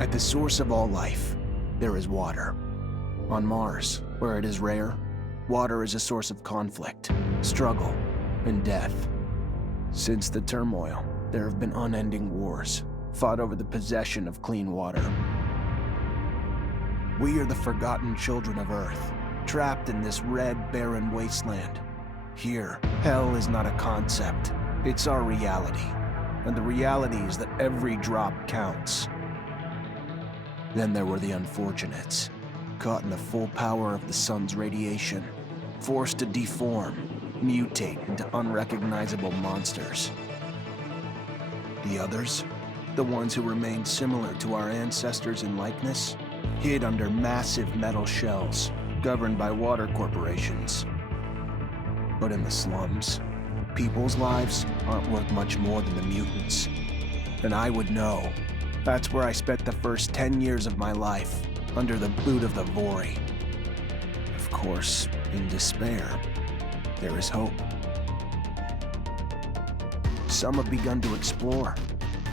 At the source of all life, there is water. On Mars, where it is rare, water is a source of conflict, struggle, and death. Since the turmoil, there have been unending wars, fought over the possession of clean water. We are the forgotten children of Earth, trapped in this red, barren wasteland. Here, hell is not a concept, it's our reality. And the reality is that every drop counts. Then there were the unfortunates, caught in the full power of the sun's radiation, forced to deform, mutate into unrecognizable monsters. The others, the ones who remained similar to our ancestors in likeness, hid under massive metal shells, governed by water corporations. But in the slums, people's lives aren't worth much more than the mutants. And I would know. That's where I spent the first 10 years of my life, under the boot of the Vori. Of course, in despair, there is hope. Some have begun to explore,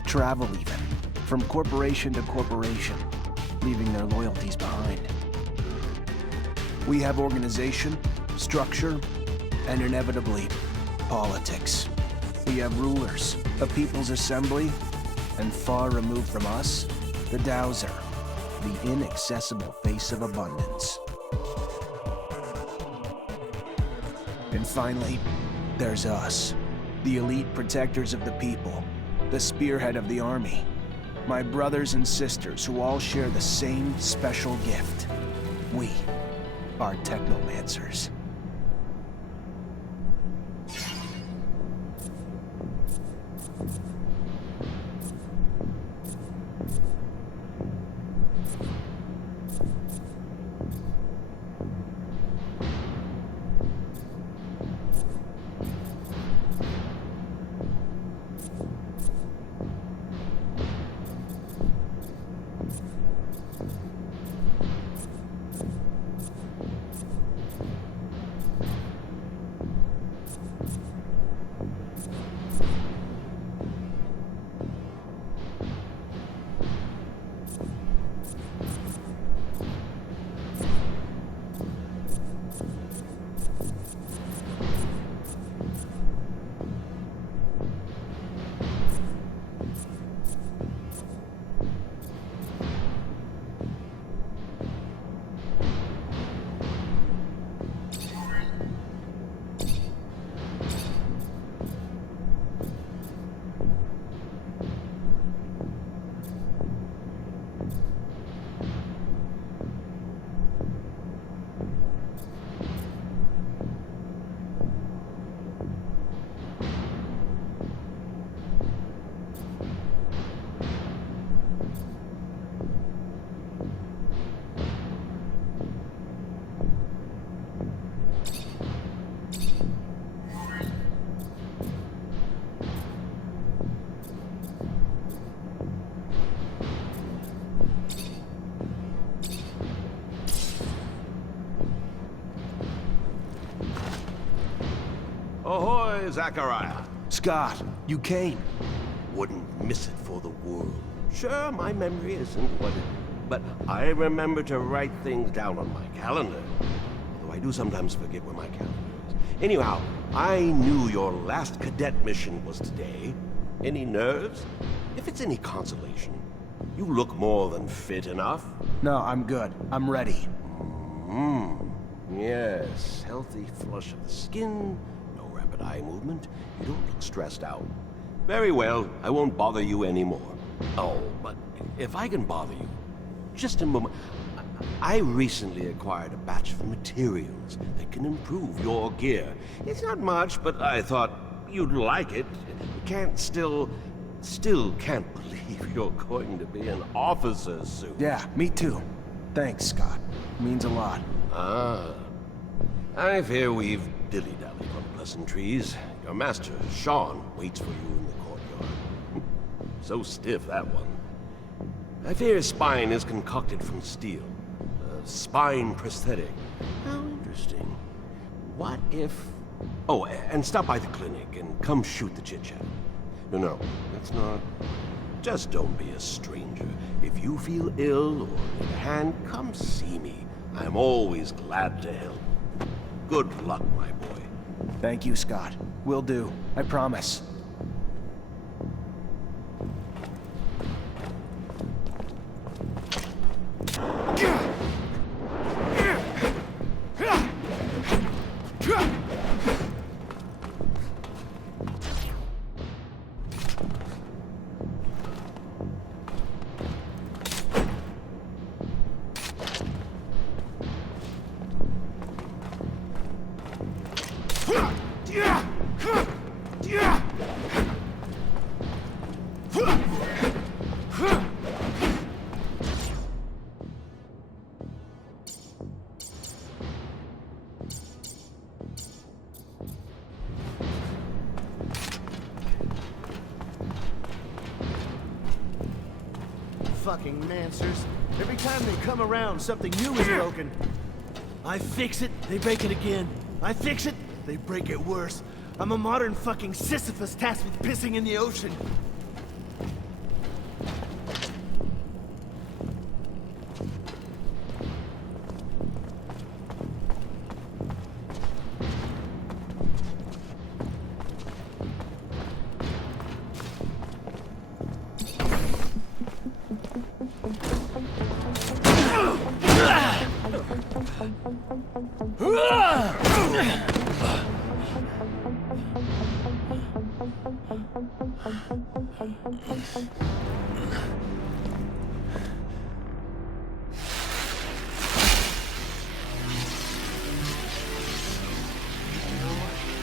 travel even, from corporation to corporation, leaving their loyalties behind. We have organization, structure, and inevitably, politics. We have rulers, a people's assembly, and far removed from us, the Dowser, the inaccessible face of abundance. And finally, there's us, the elite protectors of the people, the spearhead of the army, my brothers and sisters who all share the same special gift. We are Technomancers. Ahoy, Zachariah. Scott, you came. Wouldn't miss it for the world. Sure, my memory isn't what it... But I remember to write things down on my calendar. Although I do sometimes forget where my calendar is. Anyhow, I knew your last cadet mission was today. Any nerves? If it's any consolation, you look more than fit enough. No, I'm good. I'm ready. Yes, healthy flush of the skin, no rapid eye movement. You don't look stressed out. Very well, I won't bother you anymore. Oh, but if I can bother you, just a moment. I recently acquired a batch of materials that can improve your gear. It's not much, but I thought you'd like it. Still can't believe you're going to be an officer soon. Yeah, me too. Thanks, Scott. Means a lot. Ah. I fear we've dilly-dallied on pleasantries. Your master, Sean, waits for you in the courtyard. So stiff, that one. I fear his spine is concocted from steel. A spine prosthetic. How interesting. What if... Oh, and stop by the clinic and come shoot the chit-chat. No, it's not. Just don't be a stranger. If you feel ill or need a hand, come see me. I'm always glad to help. Good luck, my boy. Thank you, Scott. Will do. I promise. Fucking Mancers. Every time they come around, something new is broken. I fix it, they break it again. I fix it, they break it worse. I'm a modern fucking Sisyphus tasked with pissing in the ocean.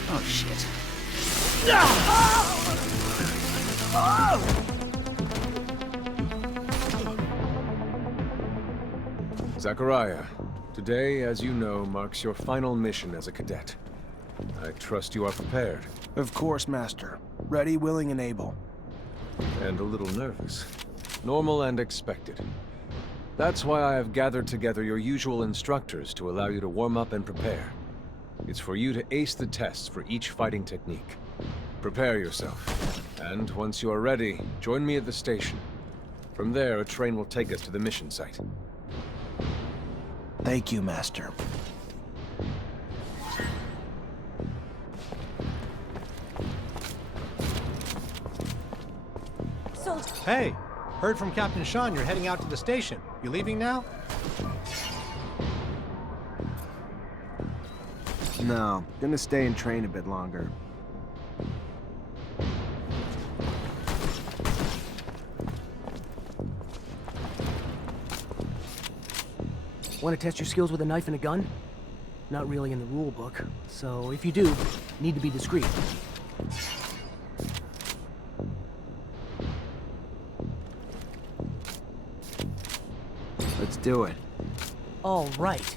Oh, shit. Zachariah, today, as you know, marks your final mission as a cadet. I trust you are prepared. Of course, Master. Ready, willing, and able. And a little nervous. Normal and expected. That's why I have gathered together your usual instructors to allow you to warm up and prepare. It's for you to ace the tests for each fighting technique. Prepare yourself. And once you are ready, join me at the station. From there, a train will take us to the mission site. Thank you, Master. Hey, heard from Captain Sean you're heading out to the station. You leaving now? No, gonna stay and train a bit longer. Want to test your skills with a knife and a gun? Not really in the rule book, so if you do, need to be discreet. Let's do it. All right.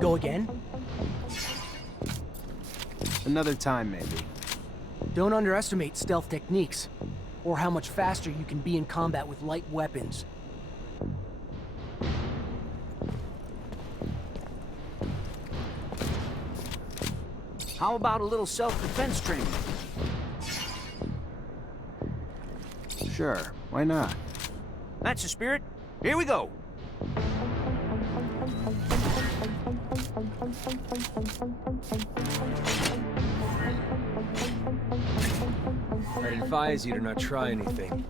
Go again? Another time, maybe. Don't underestimate stealth techniques, or how much faster you can be in combat with light weapons. How about a little self-defense training? Sure, why not? That's the spirit. Here we go. I'd advise you to not try anything.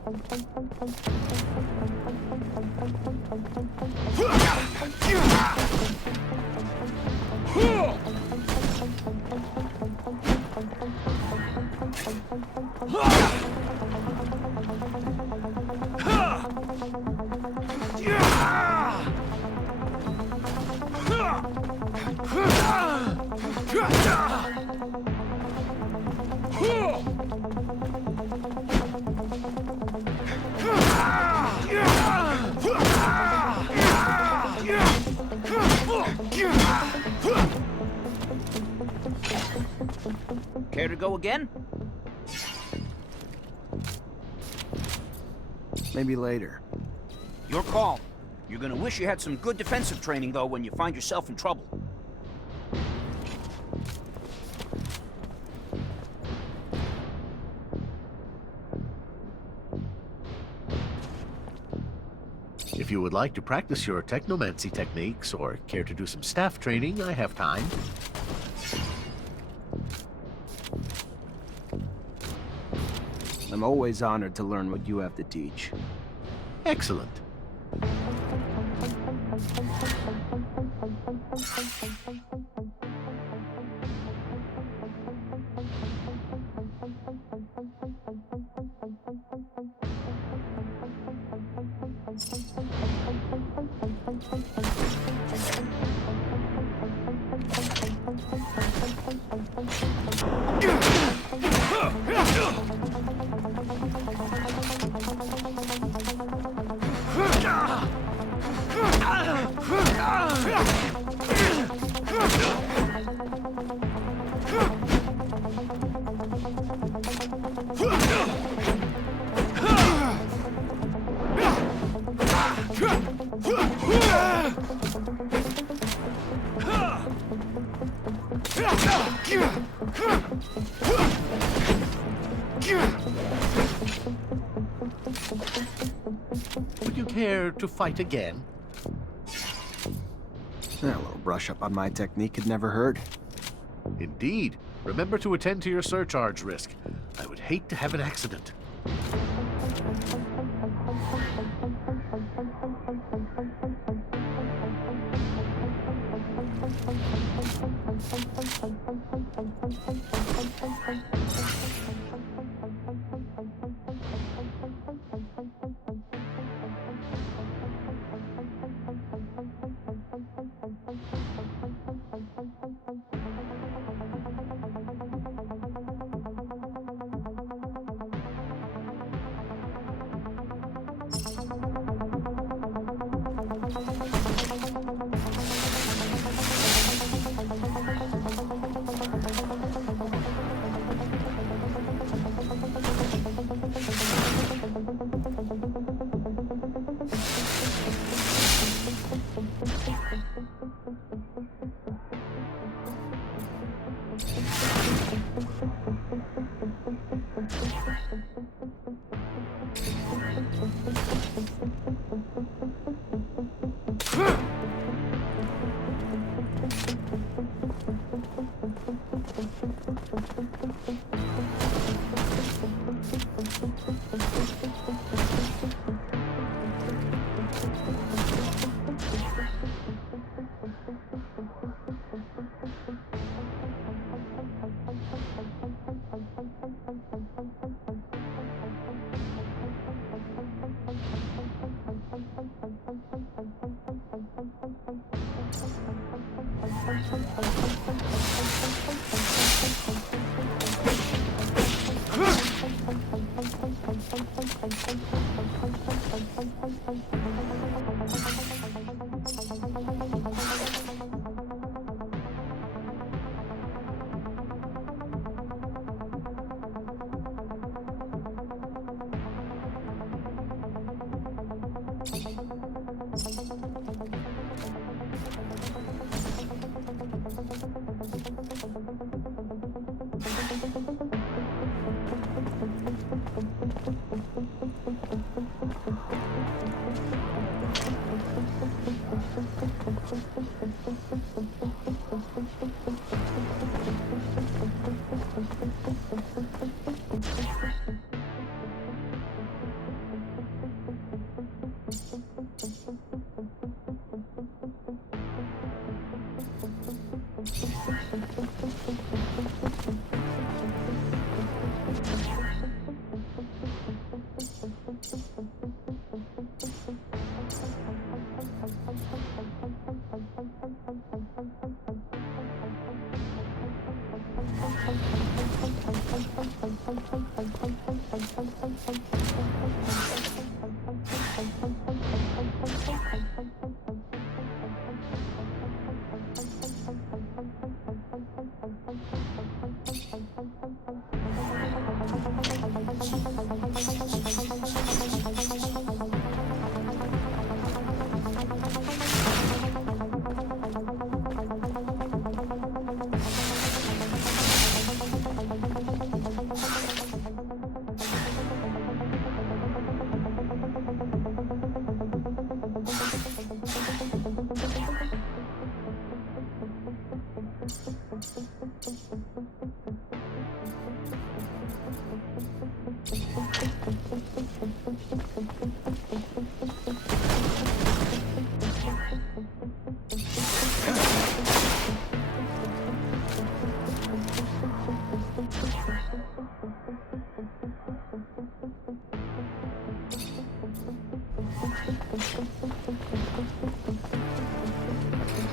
Care to go again? Maybe later. Your call. You're gonna wish you had some good defensive training, though, when you find yourself in trouble. If you would like to practice your technomancy techniques or care to do some staff training, I have time. I'm always honored to learn what you have to teach. Excellent. Would you care to fight again? A little brush up on my technique had never hurt. Indeed. Remember to attend to your surcharge risk. I would hate to have an accident.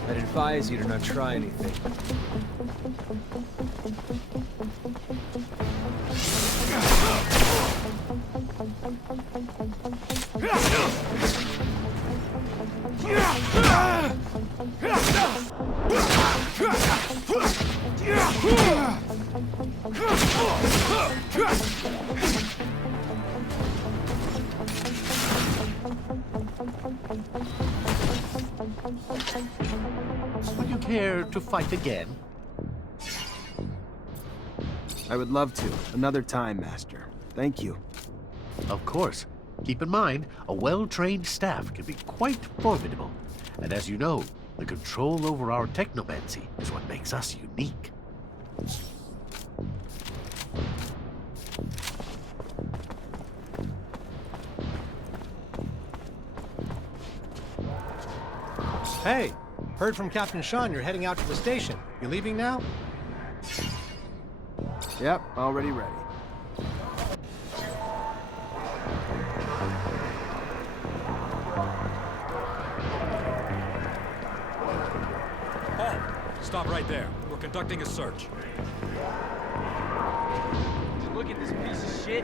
I'd advise you to not try anything. Would you care to fight again? I would love to. Another time, Master. Thank you. Of course. Keep in mind, a well-trained staff can be quite formidable. And as you know, the control over our technomancy is what makes us unique. Hey, heard from Captain Sean you're heading out to the station. You leaving now? Yep, already ready. Halt! Stop right there. We're conducting a search. Look at this piece of shit.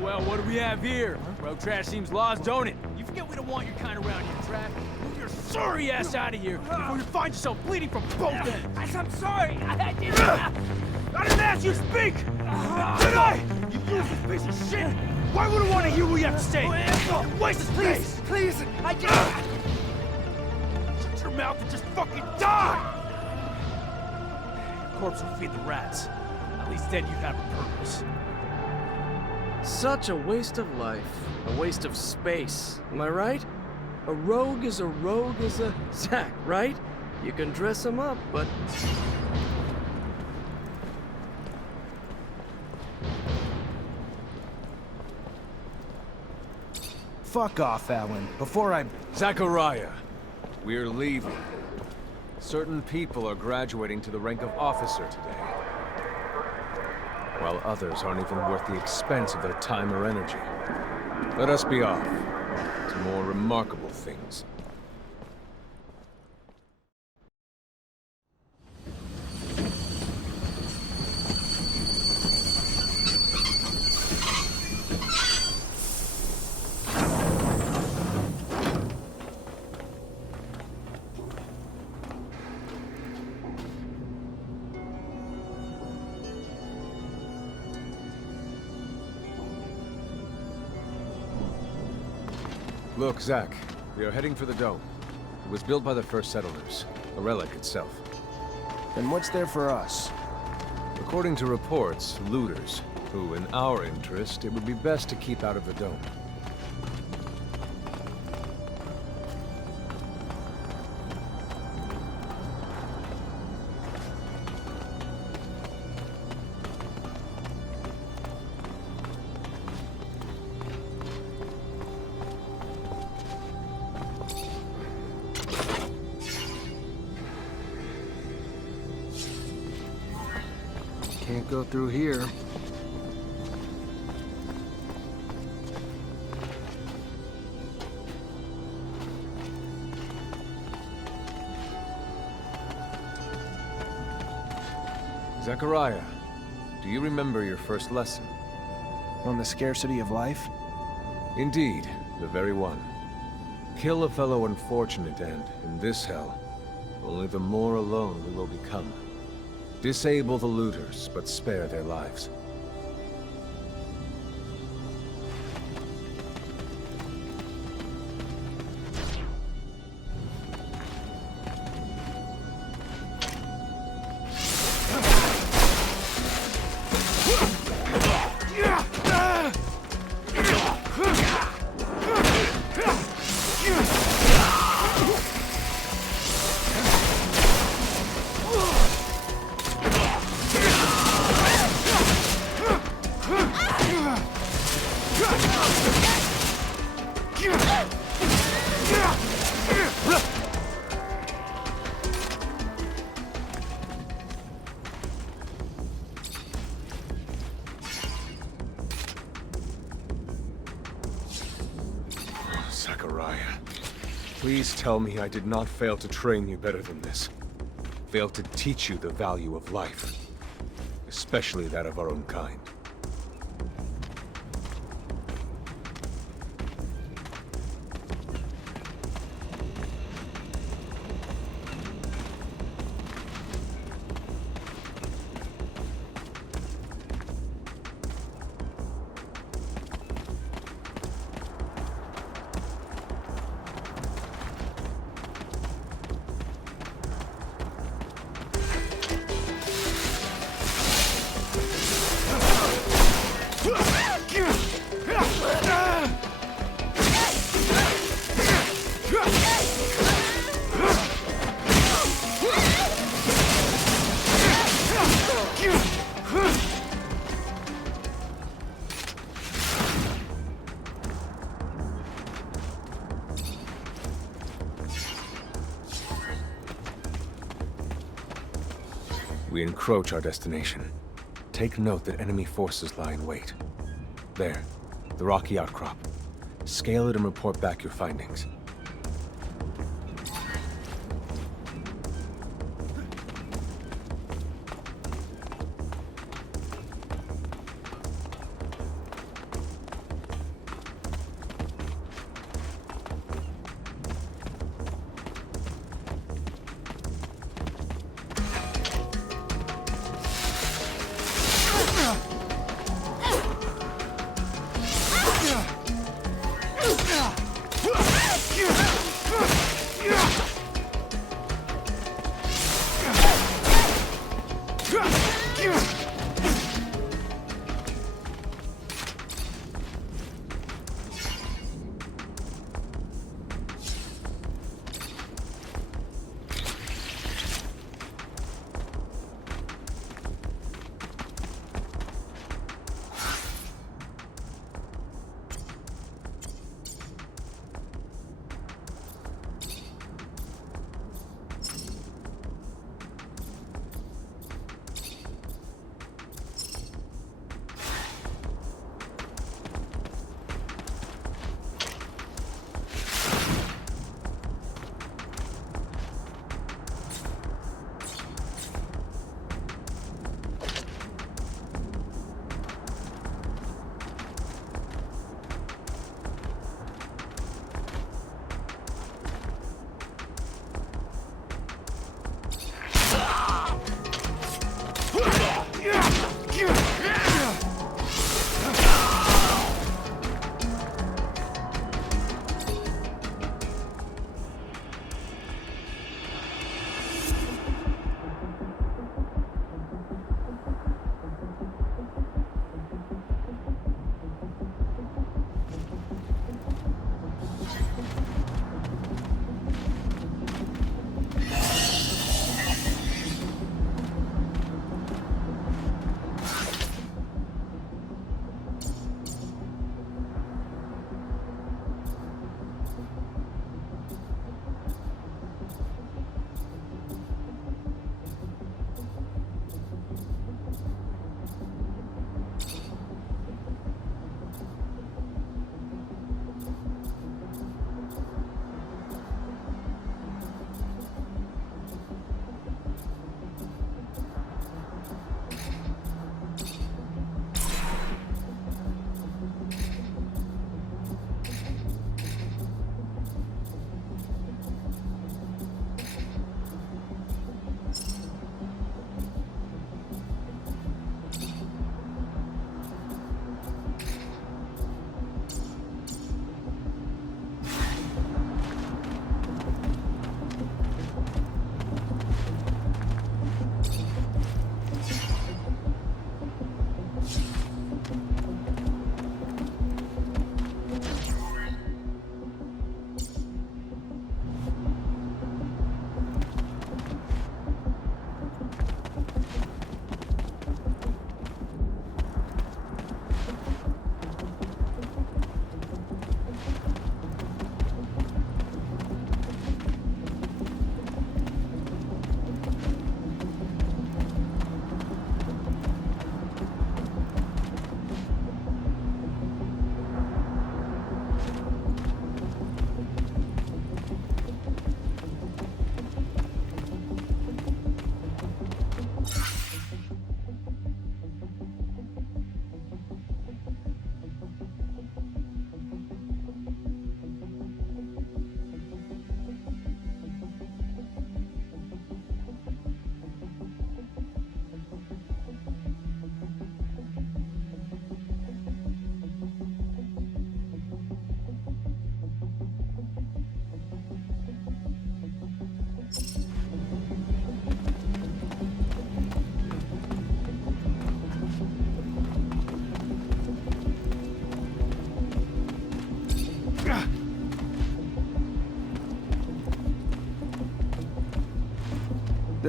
Well, what do we have here? Road trash seems lost, don't it? You Forget we don't want your kind around here, Trav. Move your sorry ass out of here before you find yourself bleeding from both ends. I'm sorry. I didn't ask you to speak! Did I? You useless piece of shit! Why would I want to hear what you have to say? Waste of space! Please, I just... Shut your mouth and just fucking die! Corpse will feed the rats. At least then you'd have a purpose. Such a waste of life. A waste of space. Am I right? A rogue is a Zach, right? You can dress him up, but... Fuck off, Alan, before I... Zachariah, we're leaving. Certain people are graduating to the rank of officer today, while others aren't even worth the expense of their time or energy. Let us be off to more remarkable things. Look, Zach, we are heading for the dome. It was built by the first settlers, a relic itself. Then what's there for us? According to reports, looters, who, in our interest, it would be best to keep out of the dome. Can't go through here. Zachariah, do you remember your first lesson? On the scarcity of life? Indeed, the very one. Kill a fellow unfortunate and, in this hell, only the more alone we will become. Disable the looters, but spare their lives. Zachariah, please tell me I did not fail to train you better than this. Fail to teach you the value of life, especially that of our own kind. We encroach our destination. Take note that enemy forces lie in wait. There, the rocky outcrop. Scale it and report back your findings.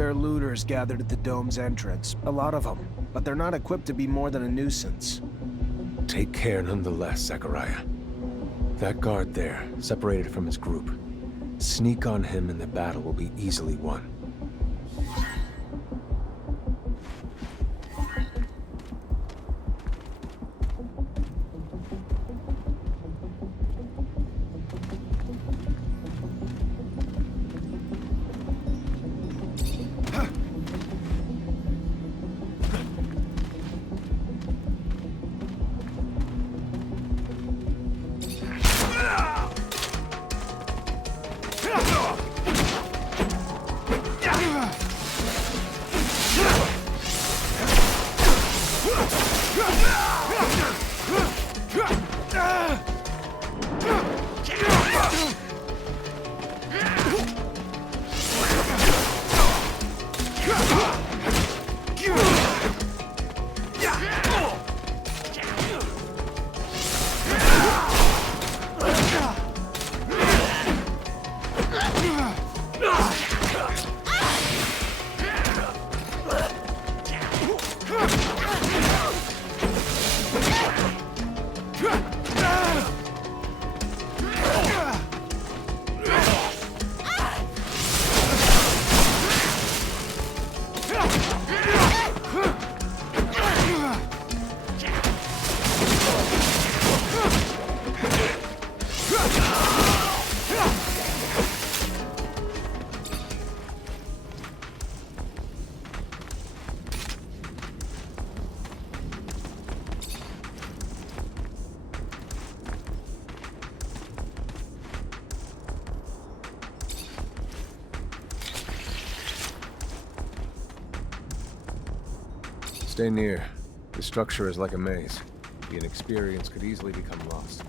There are looters gathered at the dome's entrance. A lot of them. But they're not equipped to be more than a nuisance. Take care nonetheless, Zachariah. That guard there, separated from his group. Sneak on him and the battle will be easily won. Stay near. The structure is like a maze. The inexperienced could easily become lost.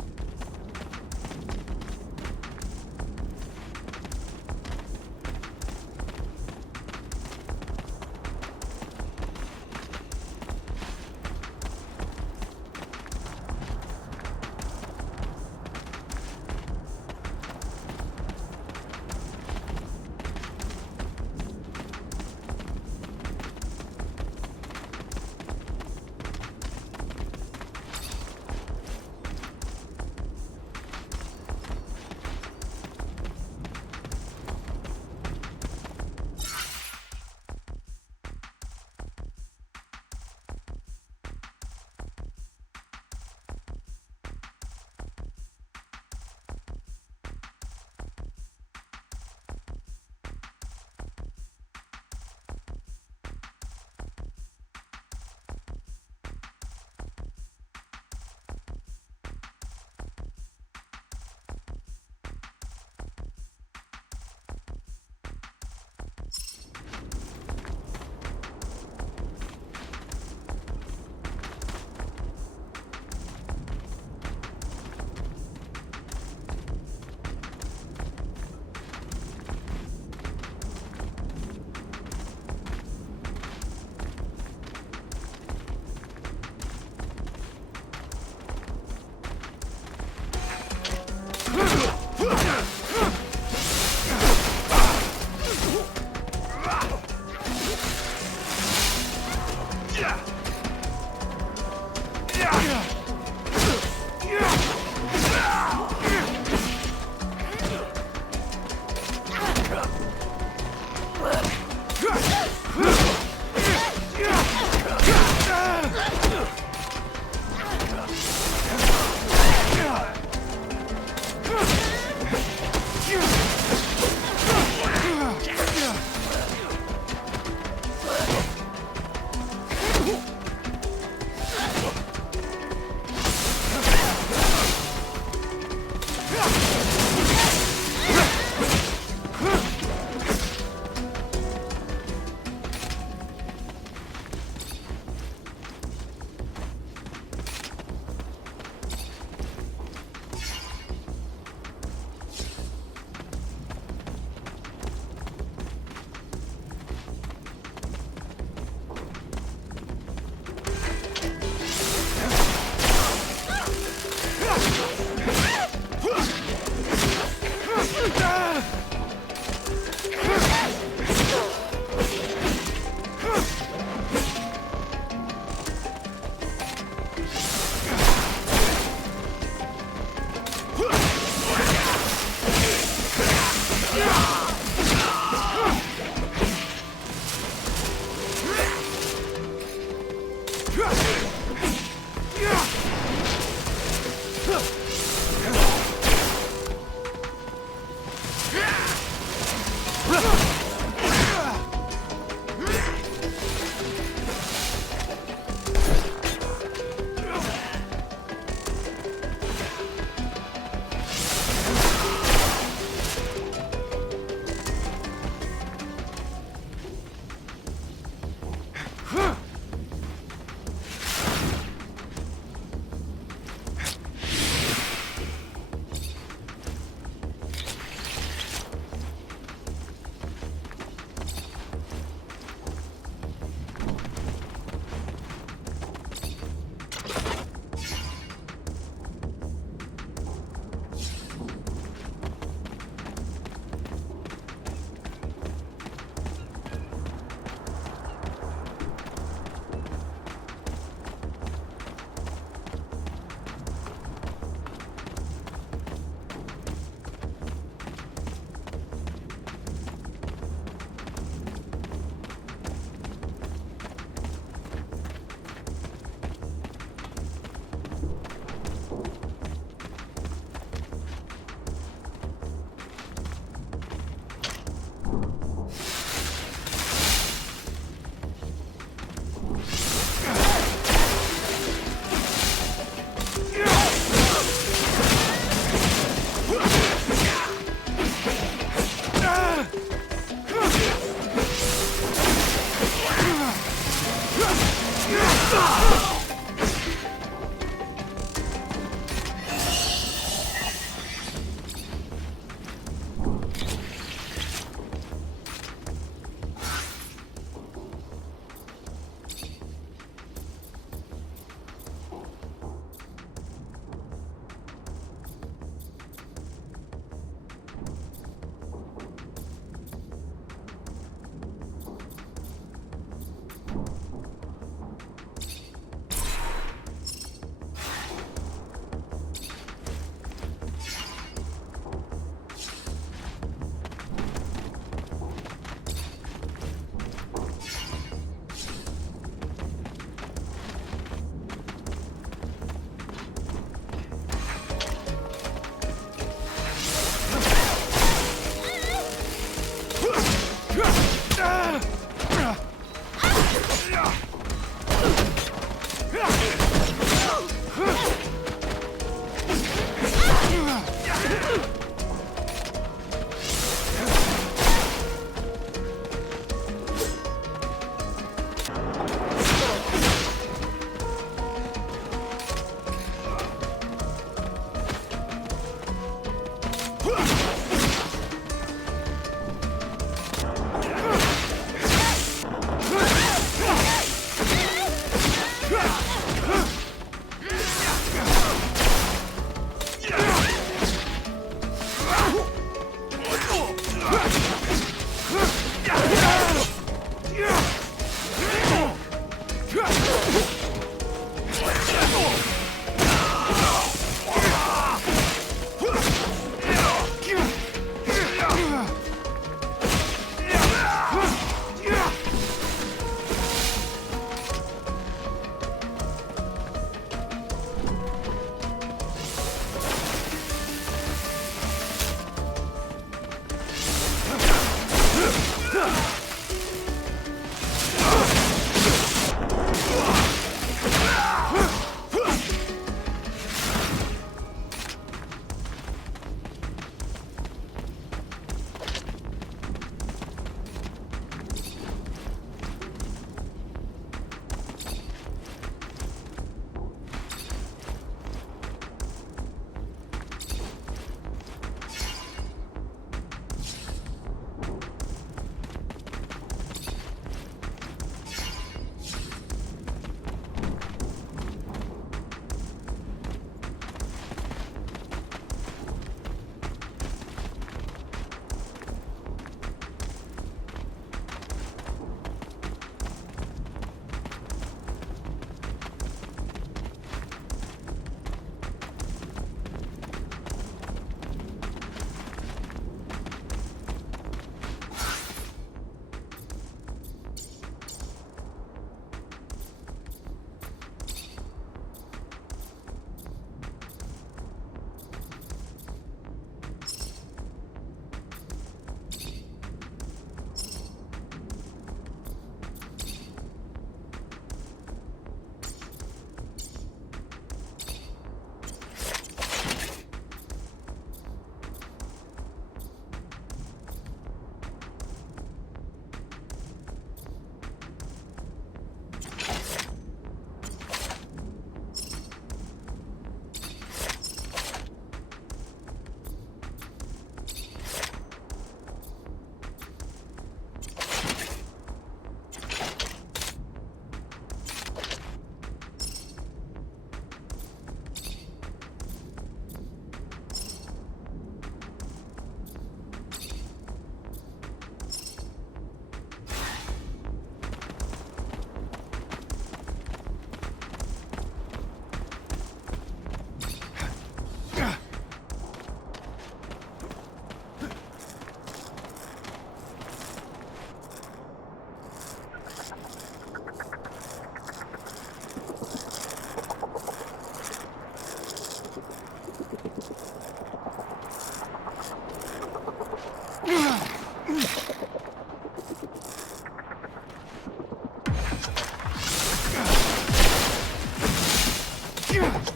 Sometimes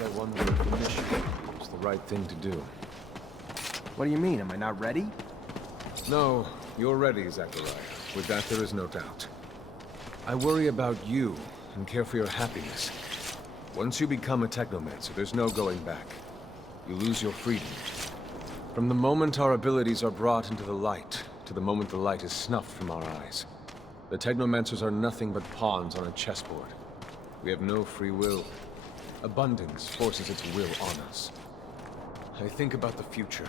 I wonder if the mission was the right thing to do. What do you mean? Am I not ready? No, you're ready, Zachariah. With that, there is no doubt. I worry about you and care for your happiness. Once you become a Technomancer, there's no going back. You lose your freedom. From the moment our abilities are brought into the light, to the moment the light is snuffed from our eyes, the Technomancers are nothing but pawns on a chessboard. We have no free will. Abundance forces its will on us. I think about the future.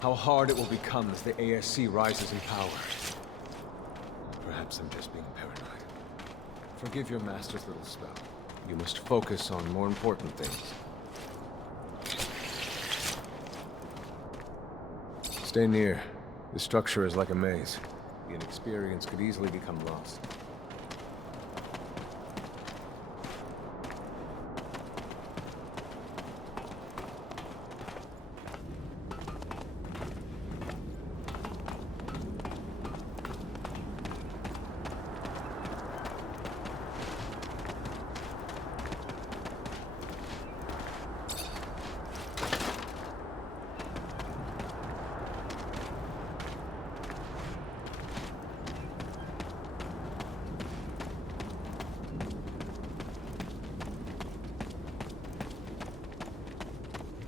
How hard it will become as the ASC rises in power. Perhaps I'm just being paranoid. Forgive your master's little spell. You must focus on more important things. Stay near. The structure is like a maze. The inexperienced could easily become lost.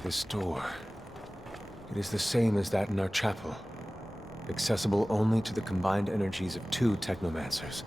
This door. It is the same as that in our chapel. Accessible only to the combined energies of 2 Technomancers.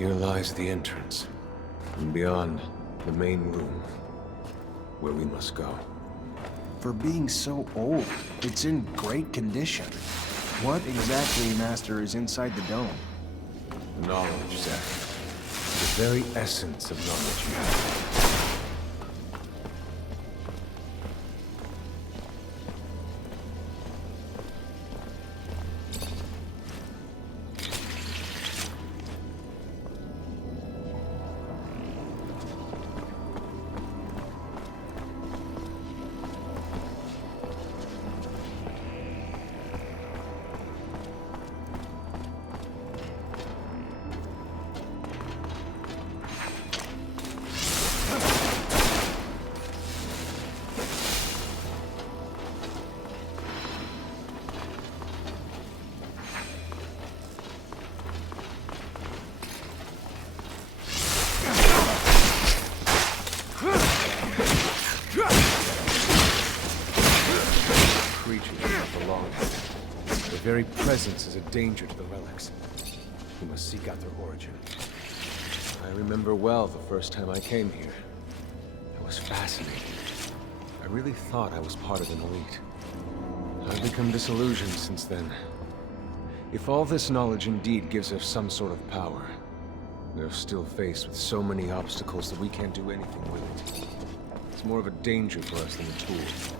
Here lies the entrance. And beyond, the main room. Where we must go. For being so old, it's in great condition. What exactly, Master, is inside the dome? Knowledge, Zack. The very essence of knowledge. Their very presence is a danger to the relics. We must seek out their origin. I remember well the first time I came here. I was fascinated. I really thought I was part of an elite. I've become disillusioned since then. If all this knowledge indeed gives us some sort of power, we're still faced with so many obstacles that we can't do anything with it. It's more of a danger for us than a tool.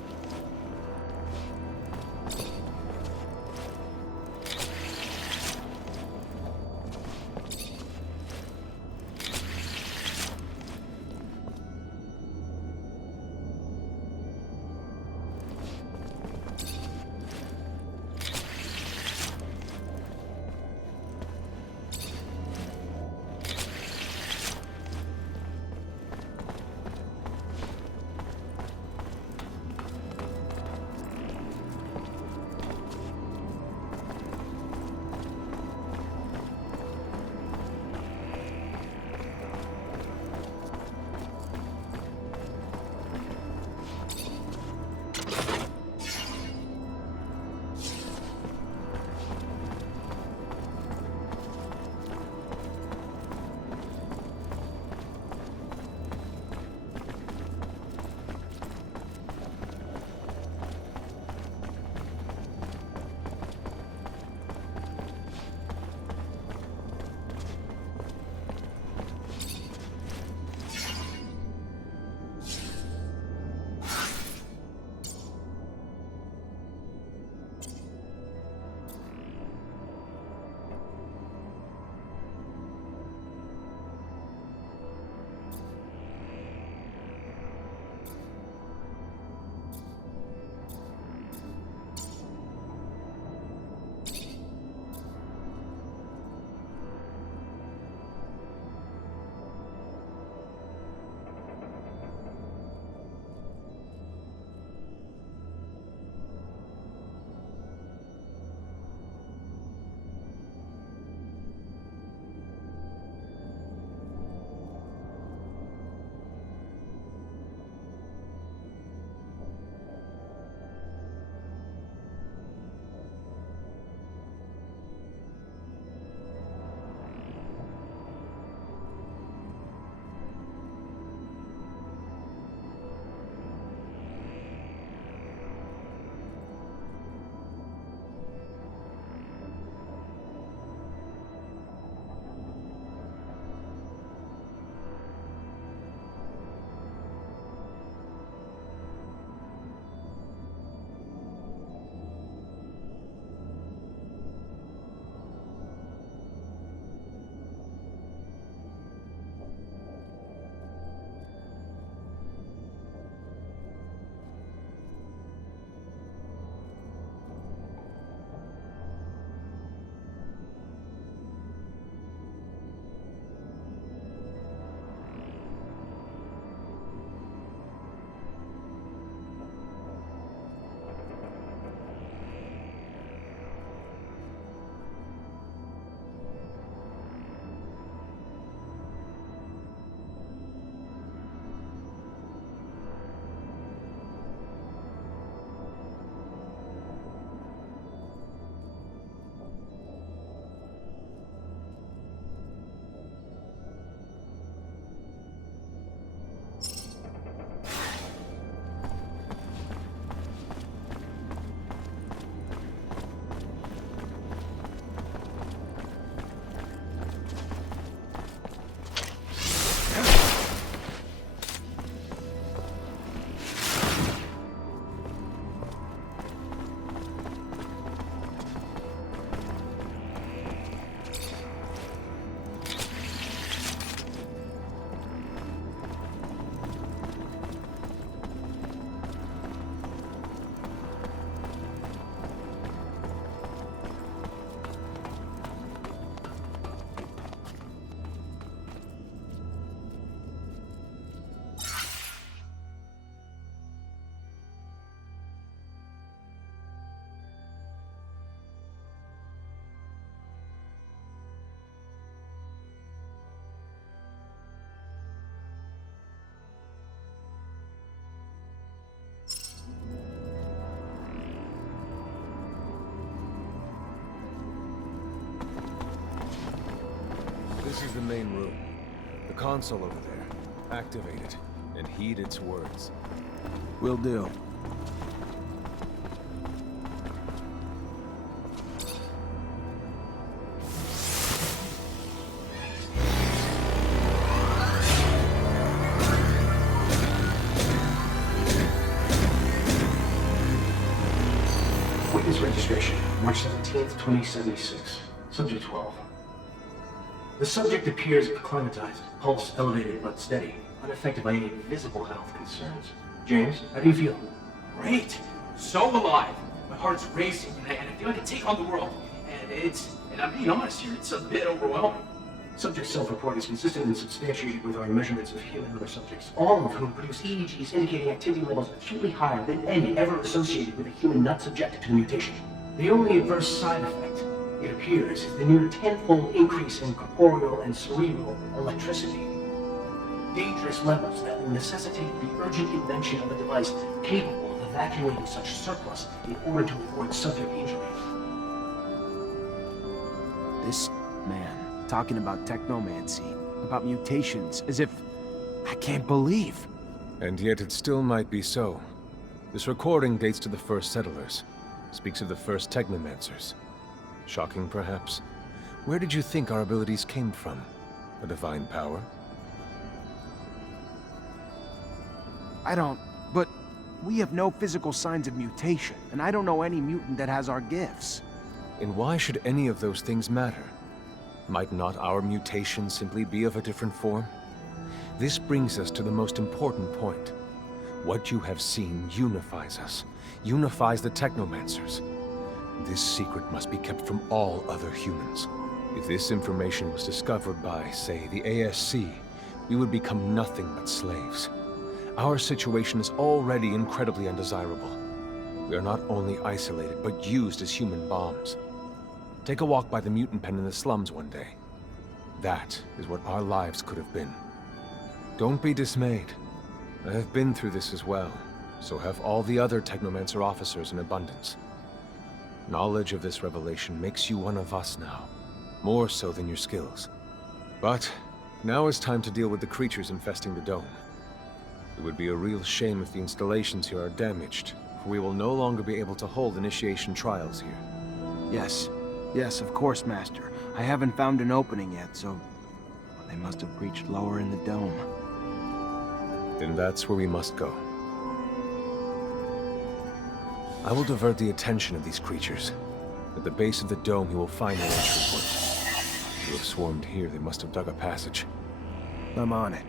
is the main room. The console over there. Activate it, and heed its words. Will do. Witness registration, March 17th, 2076. Subject 12. The subject appears acclimatized, pulse elevated but steady, unaffected by any visible health concerns. James, how do you feel? Great! So alive! My heart's racing, and I feel I can take on the world. And I'm being honest here, it's a bit overwhelming. Subject's self-report is consistent and substantiated with our measurements of human and other subjects, all of whom produce EEGs indicating activity levels acutely higher than any ever associated with a human not subjected to the mutation. The only adverse side effect, it appears, is the near tenfold increase in corporeal and cerebral electricity. Dangerous levels that will necessitate the urgent invention of a device capable of evacuating such surplus in order to avoid subject injury. This man talking about technomancy, about mutations, as if I can't believe. And yet it still might be so. This recording dates to the first settlers. Speaks of the first Technomancers. Shocking, perhaps? Where did you think our abilities came from? A divine power? But we have no physical signs of mutation, and I don't know any mutant that has our gifts. And why should any of those things matter? Might not our mutation simply be of a different form? This brings us to the most important point. What you have seen unifies us, unifies the Technomancers. This secret must be kept from all other humans. If this information was discovered by, say, the ASC, we would become nothing but slaves. Our situation is already incredibly undesirable. We are not only isolated, but used as human bombs. Take a walk by the mutant pen in the slums one day. That is what our lives could have been. Don't be dismayed. I have been through this as well, so have all the other Technomancer officers in abundance. Knowledge of this revelation makes you one of us now, more so than your skills. But now is time to deal with the creatures infesting the dome. It would be a real shame if the installations here are damaged, for we will no longer be able to hold initiation trials here. Yes, of course, Master. I haven't found an opening yet, so they must have breached lower in the dome. Then that's where we must go. I will divert the attention of these creatures. At the base of the dome, you will find an entry point. To have swarmed here, they must have dug a passage. I'm on it.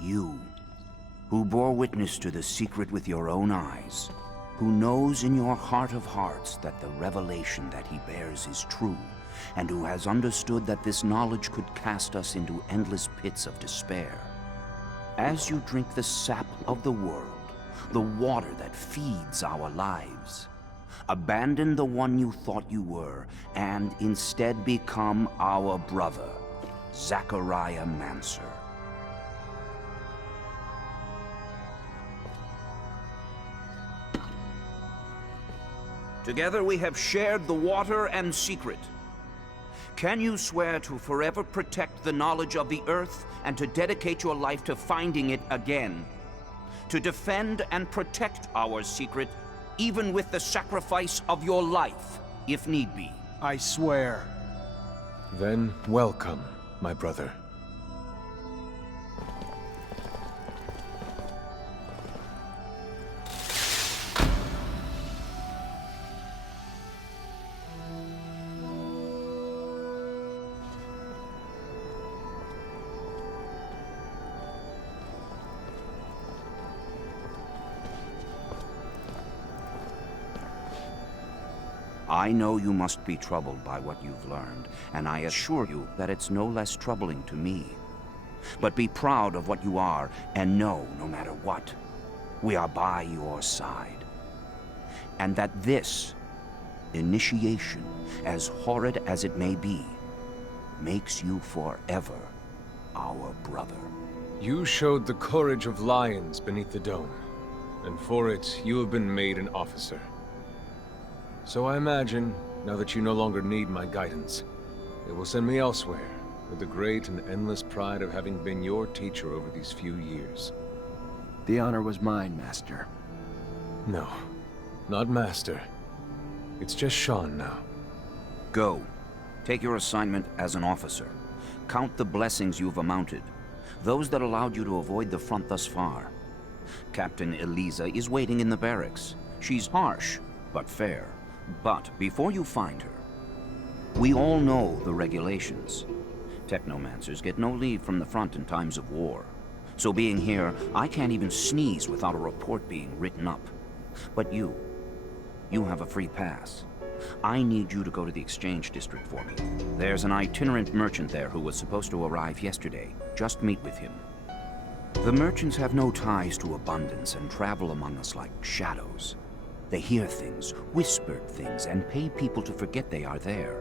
You, who bore witness to the secret with your own eyes, who knows in your heart of hearts that the revelation that he bears is true, and who has understood that this knowledge could cast us into endless pits of despair. As you drink the sap of the world, the water that feeds our lives, abandon the one you thought you were, and instead become our brother, Zachariah Mancer. Together we have shared the water and secret. Can you swear to forever protect the knowledge of the Earth and to dedicate your life to finding it again? To defend and protect our secret, even with the sacrifice of your life, if need be? I swear. Then welcome, my brother. I know you must be troubled by what you've learned, and I assure you that it's no less troubling to me. But be proud of what you are, and know, no matter what, we are by your side. And that this initiation, as horrid as it may be, makes you forever our brother. You showed the courage of lions beneath the dome, and for it, you have been made an officer. So I imagine, now that you no longer need my guidance, it will send me elsewhere, with the great and endless pride of having been your teacher over these few years. The honor was mine, Master. No, not Master. It's just Sean now. Go. Take your assignment as an officer. Count the blessings you've amounted, those that allowed you to avoid the front thus far. Captain Eliza is waiting in the barracks. She's harsh, but fair. But before you find her, we all know the regulations. Technomancers get no leave from the front in times of war. So being here, I can't even sneeze without a report being written up. But you have a free pass. I need you to go to the exchange district for me. There's an itinerant merchant there who was supposed to arrive yesterday. Just meet with him. The merchants have no ties to abundance and travel among us like shadows. They hear things, whispered things, and pay people to forget they are there.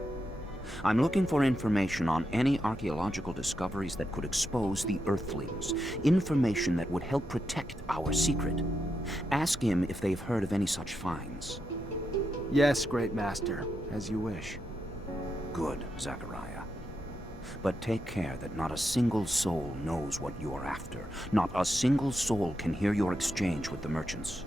I'm looking for information on any archaeological discoveries that could expose the Earthlings. Information that would help protect our secret. Ask him if they've heard of any such finds. Yes, Great Master, as you wish. Good, Zachariah. But take care that not a single soul knows what you're after. Not a single soul can hear your exchange with the merchants.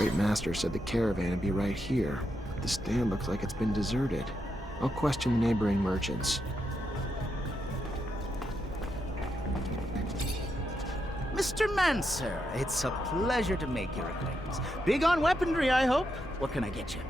Great Master said the caravan would be right here. The stand looks like it's been deserted. I'll question the neighboring merchants. Mr. Mancer, it's a pleasure to make your acquaintance. Big on weaponry, I hope. What can I get you?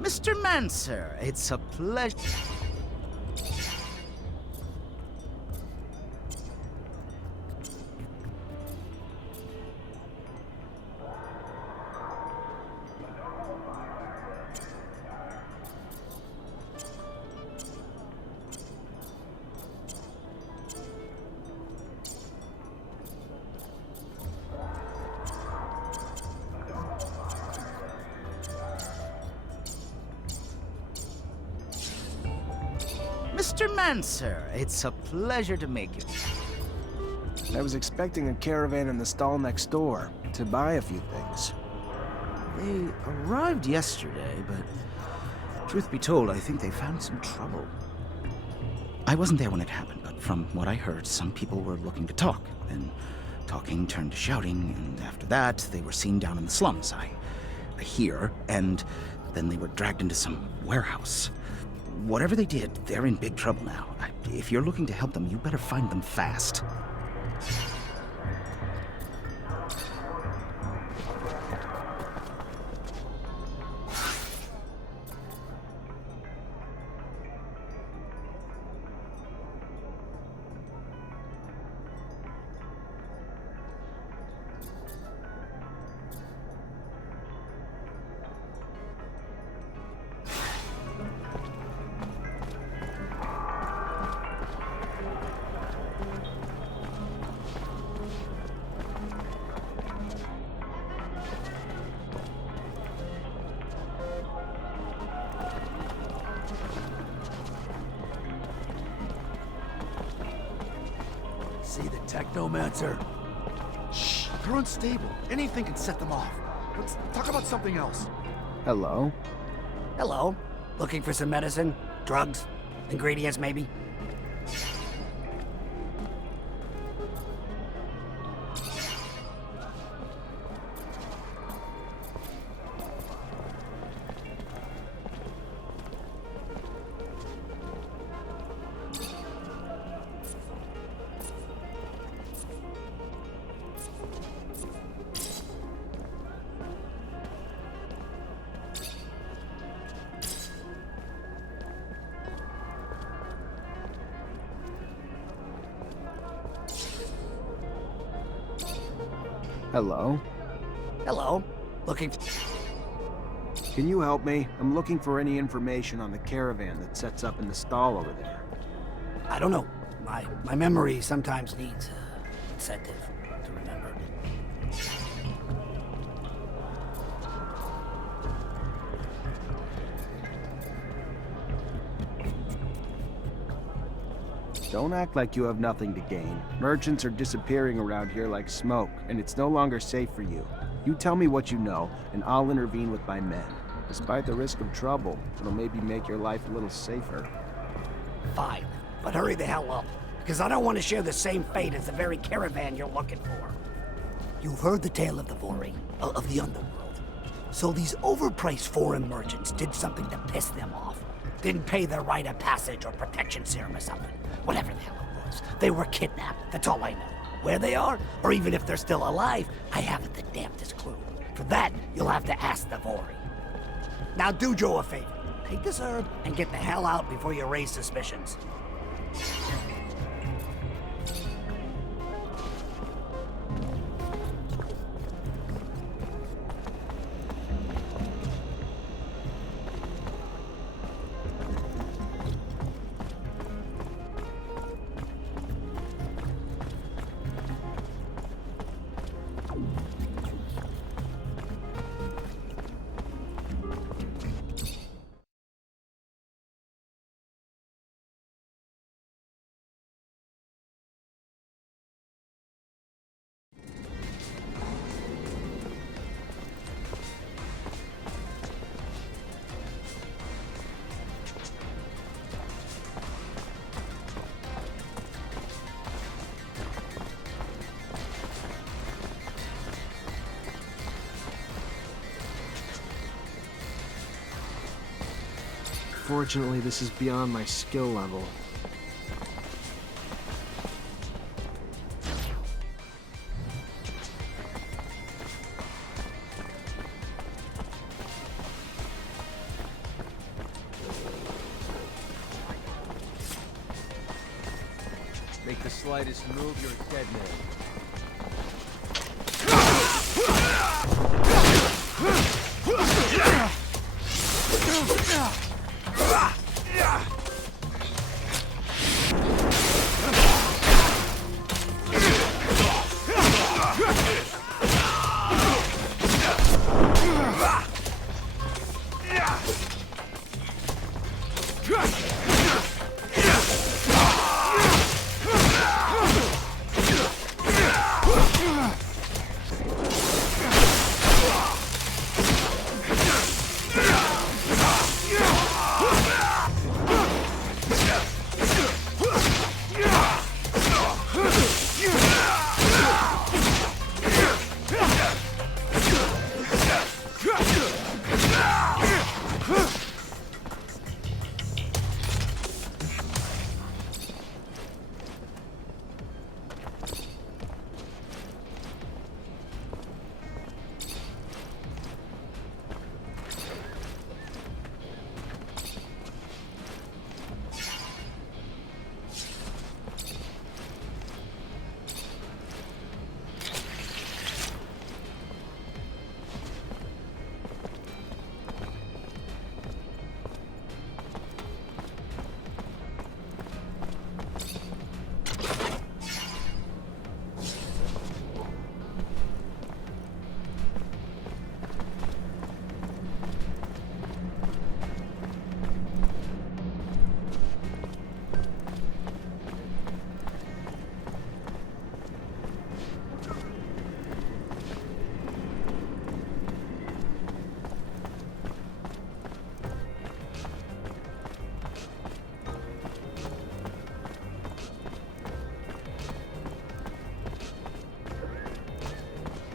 Mr. Mancer, it's a pleasure. Mr. Mancer, it's a pleasure to make you. I was expecting a caravan in the stall next door to buy a few things. They arrived yesterday, but truth be told, I think they found some trouble. I wasn't there when it happened, but from what I heard, some people were looking to talk. Then talking turned to shouting, and after that, they were seen down in the slums. I hear, and then they were dragged into some warehouse. Whatever they did, they're in big trouble now. If you're looking to help them, you better find them fast. See the Technomancer? Shh, they're unstable. Anything can set them off. Let's talk about something else. Hello? Hello. Looking for some medicine? Drugs? Ingredients, maybe? Hello? Hello. Looking... Can you help me? I'm looking for any information on the caravan that sets up in the stall over there. I don't know. My memory sometimes needs incentive to remember. Don't act like you have nothing to gain. Merchants are disappearing around here like smoke, and it's no longer safe for you. You tell me what you know, and I'll intervene with my men. Despite the risk of trouble, it'll maybe make your life a little safer. Fine, but hurry the hell up, because I don't want to share the same fate as the very caravan you're looking for. You've heard the tale of the Vori, of the underworld. So these overpriced foreign merchants did something to piss them off. Didn't pay their rite of passage or protection serum or something. Whatever the hell it was. They were kidnapped, that's all I know. Where they are, or even if they're still alive, I haven't the damnedest clue. For that, you'll have to ask the Vori. Now do Joe a favor. Take this herb and get the hell out before you raise suspicions. Fortunately, this is beyond my skill level. Make the slightest move, you're a dead man.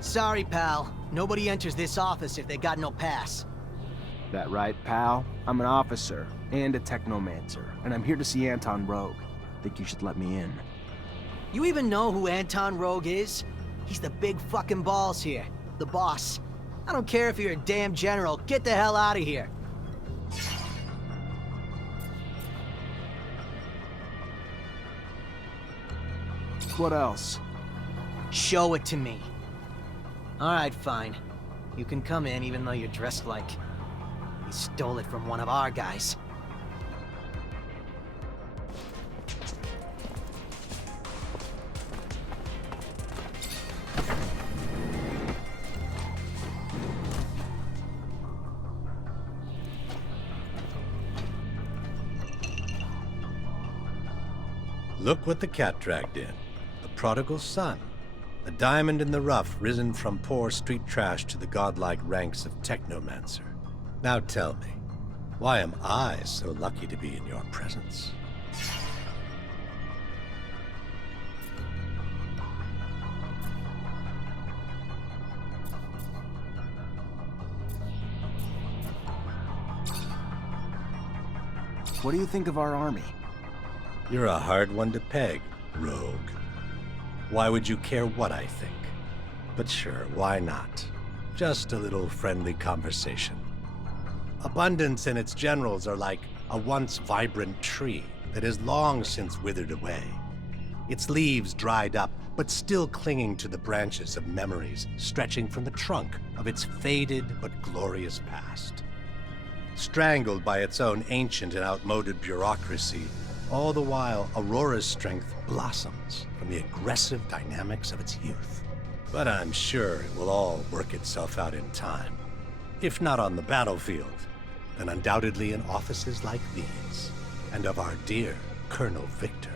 Sorry, pal. Nobody enters this office if they got no pass. That right, pal? I'm an officer and a Technomancer, and I'm here to see Anton Rogue. Think you should let me in. You even know who Anton Rogue is? He's the big fucking balls here. The boss. I don't care if you're a damn general. Get the hell out of here. What else? Show it to me. Alright, fine. You can come in even though you're dressed like... you stole it from one of our guys. Look what the cat dragged in. The prodigal son. A diamond in the rough, risen from poor street trash to the godlike ranks of Technomancer. Now tell me, why am I so lucky to be in your presence? What do you think of our army? You're a hard one to peg, rogue. Why would you care what I think? But sure, why not? Just a little friendly conversation. Abundance and its generals are like a once vibrant tree that has long since withered away. Its leaves dried up, but still clinging to the branches of memories stretching from the trunk of its faded but glorious past. Strangled by its own ancient and outmoded bureaucracy, all the while Aurora's strength blossoms from the aggressive dynamics of its youth. But I'm sure it will all work itself out in time. If not on the battlefield, then undoubtedly in offices like these, and of our dear Colonel Victor.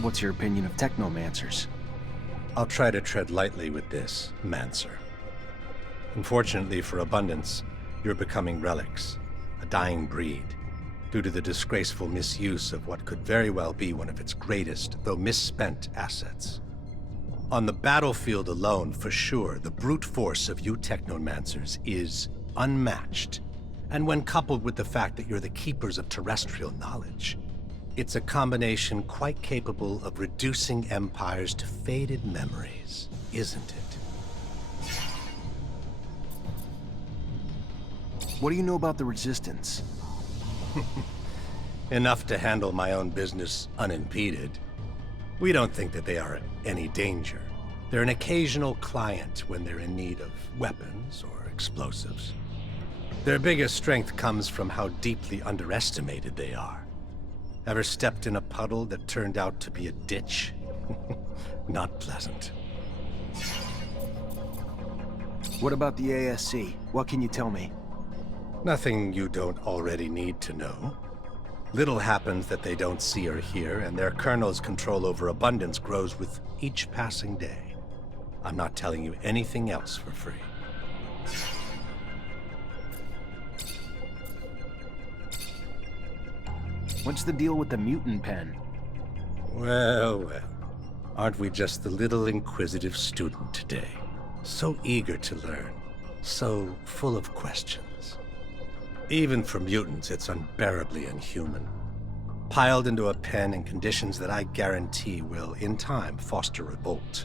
What's your opinion of Technomancers? I'll try to tread lightly with this, Mancer. Unfortunately for Abundance, you're becoming relics, a dying breed, due to the disgraceful misuse of what could very well be one of its greatest, though misspent, assets. On the battlefield alone, for sure, the brute force of you Technomancers is unmatched. And when coupled with the fact that you're the keepers of terrestrial knowledge, it's a combination quite capable of reducing empires to faded memories, isn't it? What do you know about the Resistance? Enough to handle my own business unimpeded. We don't think that they are any danger. They're an occasional client when they're in need of weapons or explosives. Their biggest strength comes from how deeply underestimated they are. Ever stepped in a puddle that turned out to be a ditch? Not pleasant. What about the ASC? What can you tell me? Nothing you don't already need to know. Little happens that they don't see or hear, and their colonel's control over Abundance grows with each passing day. I'm not telling you anything else for free. What's the deal with the mutant pen? Well, well. Aren't we just the little inquisitive student today? So eager to learn. So full of questions. Even for mutants, it's unbearably inhuman. Piled into a pen in conditions that I guarantee will, in time, foster revolt.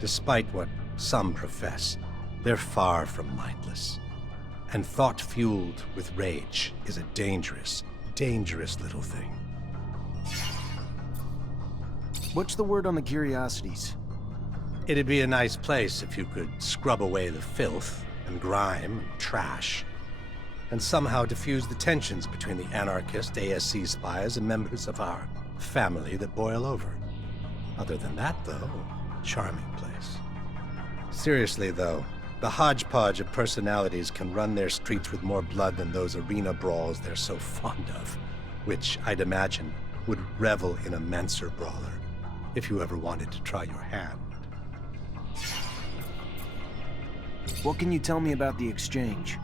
Despite what some profess, they're far from mindless. And thought-fueled with rage is a dangerous, dangerous little thing. What's the word on the Curiosities? It'd be a nice place if you could scrub away the filth and grime and trash, and somehow diffuse the tensions between the anarchist ASC spies and members of our family that boil over. Other than that, though, charming place. Seriously, though, the hodgepodge of personalities can run their streets with more blood than those arena brawls they're so fond of, which, I'd imagine, would revel in a Mancer brawler, if you ever wanted to try your hand. What can you tell me about the Exchange?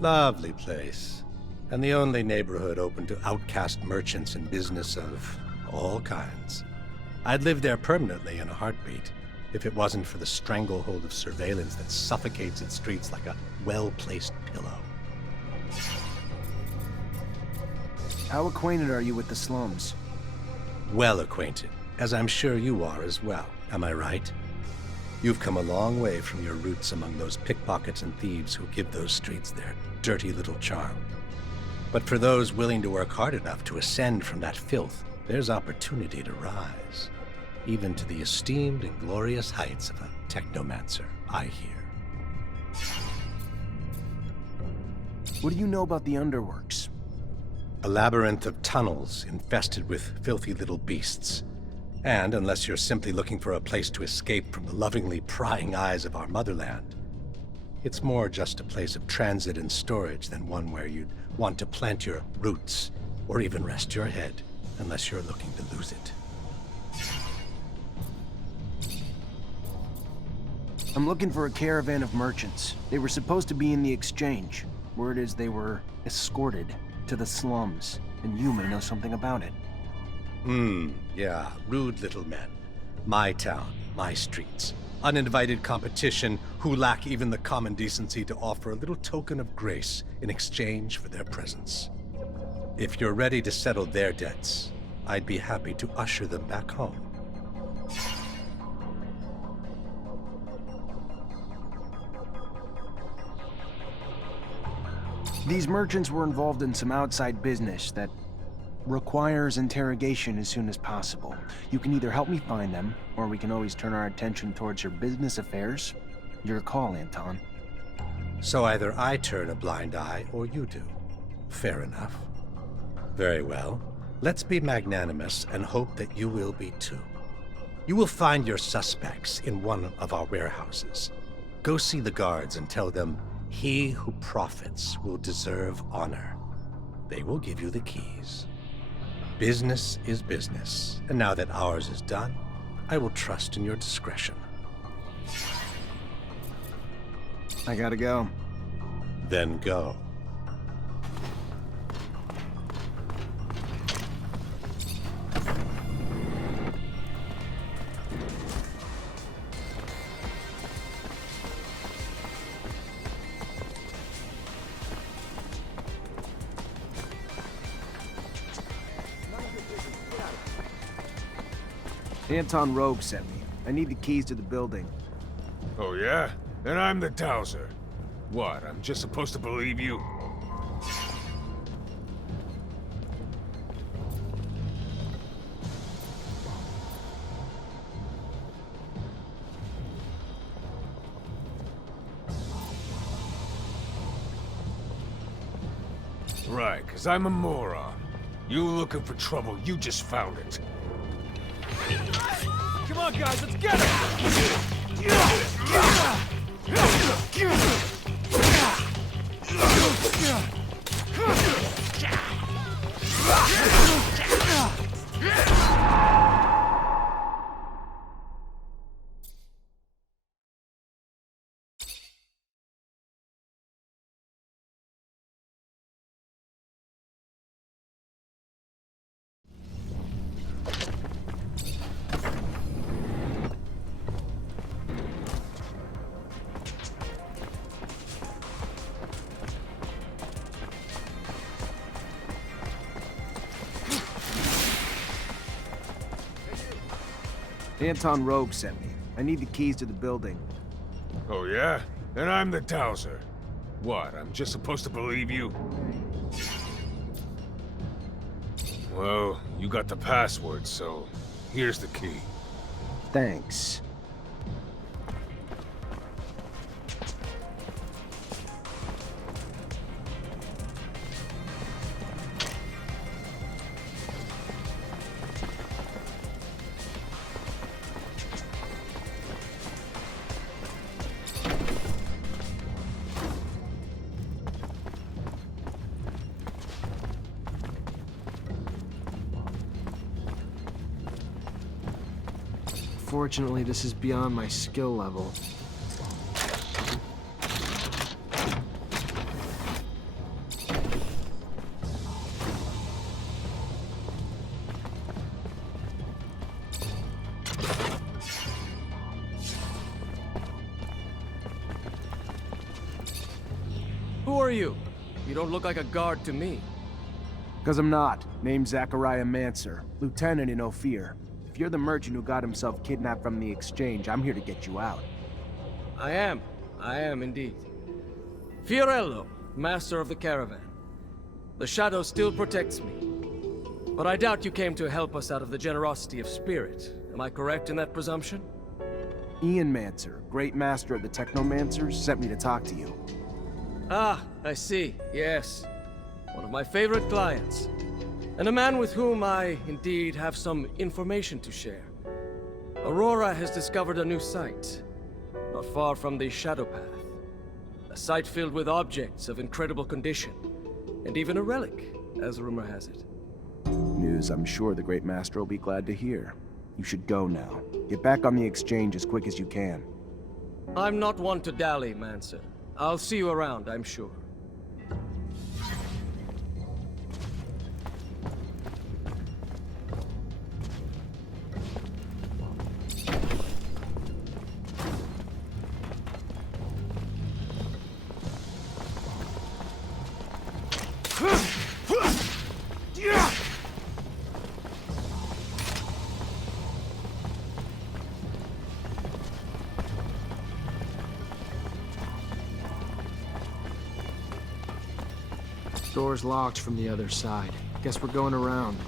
Lovely place, and the only neighborhood open to outcast merchants and business of all kinds. I'd live there permanently in a heartbeat, if it wasn't for the stranglehold of surveillance that suffocates its streets like a well-placed pillow. How acquainted are you with the slums? Well acquainted, as I'm sure you are as well, am I right? You've come a long way from your roots among those pickpockets and thieves who give those streets their dirty little charm. But for those willing to work hard enough to ascend from that filth, there's opportunity to rise, even to the esteemed and glorious heights of a Technomancer, I hear. What do you know about the Underworks? A labyrinth of tunnels infested with filthy little beasts. And unless you're simply looking for a place to escape from the lovingly prying eyes of our motherland, it's more just a place of transit and storage than one where you'd want to plant your roots or even rest your head, unless you're looking to lose it. I'm looking for a caravan of merchants. They were supposed to be in the Exchange. Word is they were escorted to the slums, and you may know something about it. Yeah, rude little men. My town, my streets. Uninvited competition who lack even the common decency to offer a little token of grace in exchange for their presence. If you're ready to settle their debts, I'd be happy to usher them back home. These merchants were involved in some outside business that requires interrogation as soon as possible. You can either help me find them, or we can always turn our attention towards your business affairs. Your call, Anton. So either I turn a blind eye or you do. Fair enough. Very well. Let's be magnanimous and hope that you will be too. You will find your suspects in one of our warehouses. Go see the guards and tell them, he who profits will deserve honor. They will give you the keys. Business is business, and now that ours is done, I will trust in your discretion. I gotta go. Then go. Anton Rogue sent me. I need the keys to the building. Oh, yeah? And I'm the Dowser. What, I'm just supposed to believe you? Right, 'cause I'm a moron. You looking for trouble, you just found it. Come on, guys, let's get it! Anton Rogue sent me. I need the keys to the building. Oh, yeah? And I'm the Dowser. What, I'm just supposed to believe you? Well, you got the password, so here's the key. Thanks. Fortunately, this is beyond my skill level. Who are you? You don't look like a guard to me. 'Cause I'm not. Name's Zachariah Mancer, lieutenant in Ophir. If you're the merchant who got himself kidnapped from the exchange, I'm here to get you out. I am indeed. Fiorello, master of the caravan. The shadow still protects me. But I doubt you came to help us out of the generosity of spirit. Am I correct in that presumption? Ian Mancer, great master of the Technomancers, sent me to talk to you. Ah, I see. Yes. One of my favorite clients. And a man with whom I, indeed, have some information to share. Aurora has discovered a new site, not far from the Shadow Path. A site filled with objects of incredible condition, and even a relic, as rumor has it. News I'm sure the great master will be glad to hear. You should go now. Get back on the exchange as quick as you can. I'm not one to dally, Mancer. I'll see you around, I'm sure. Door's locked from the other side. Guess we're going around.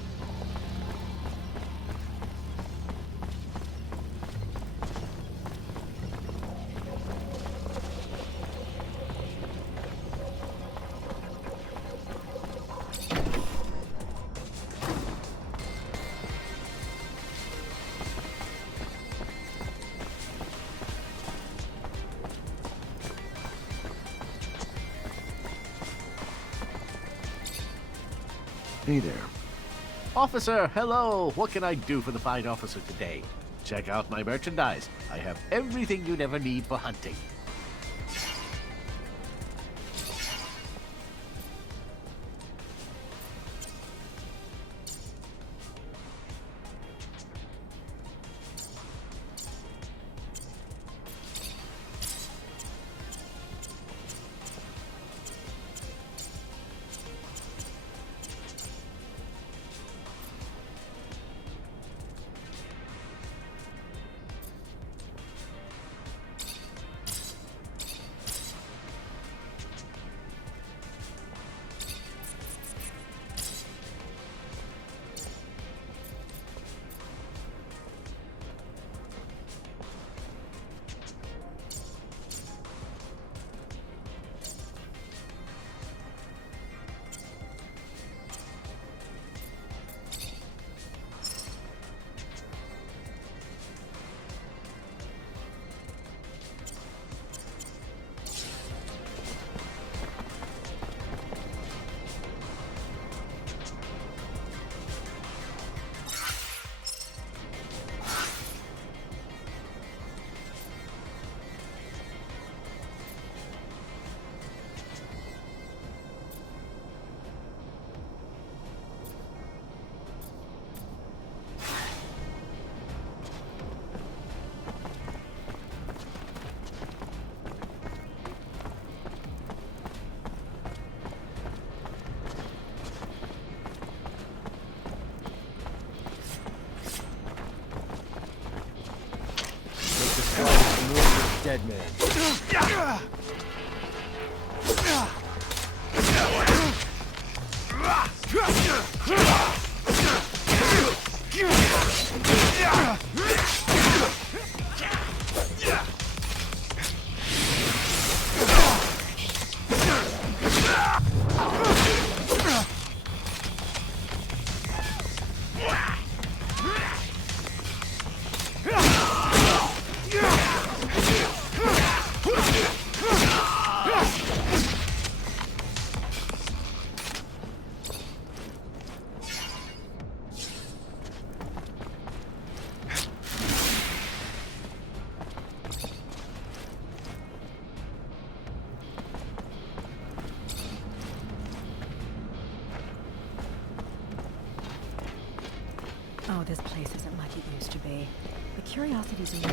Hey there. Officer, hello! What can I do for the fine officer today? Check out my merchandise. I have everything you'd ever need for hunting. Dead man. Oh, this place isn't like it used to be. The curiosities are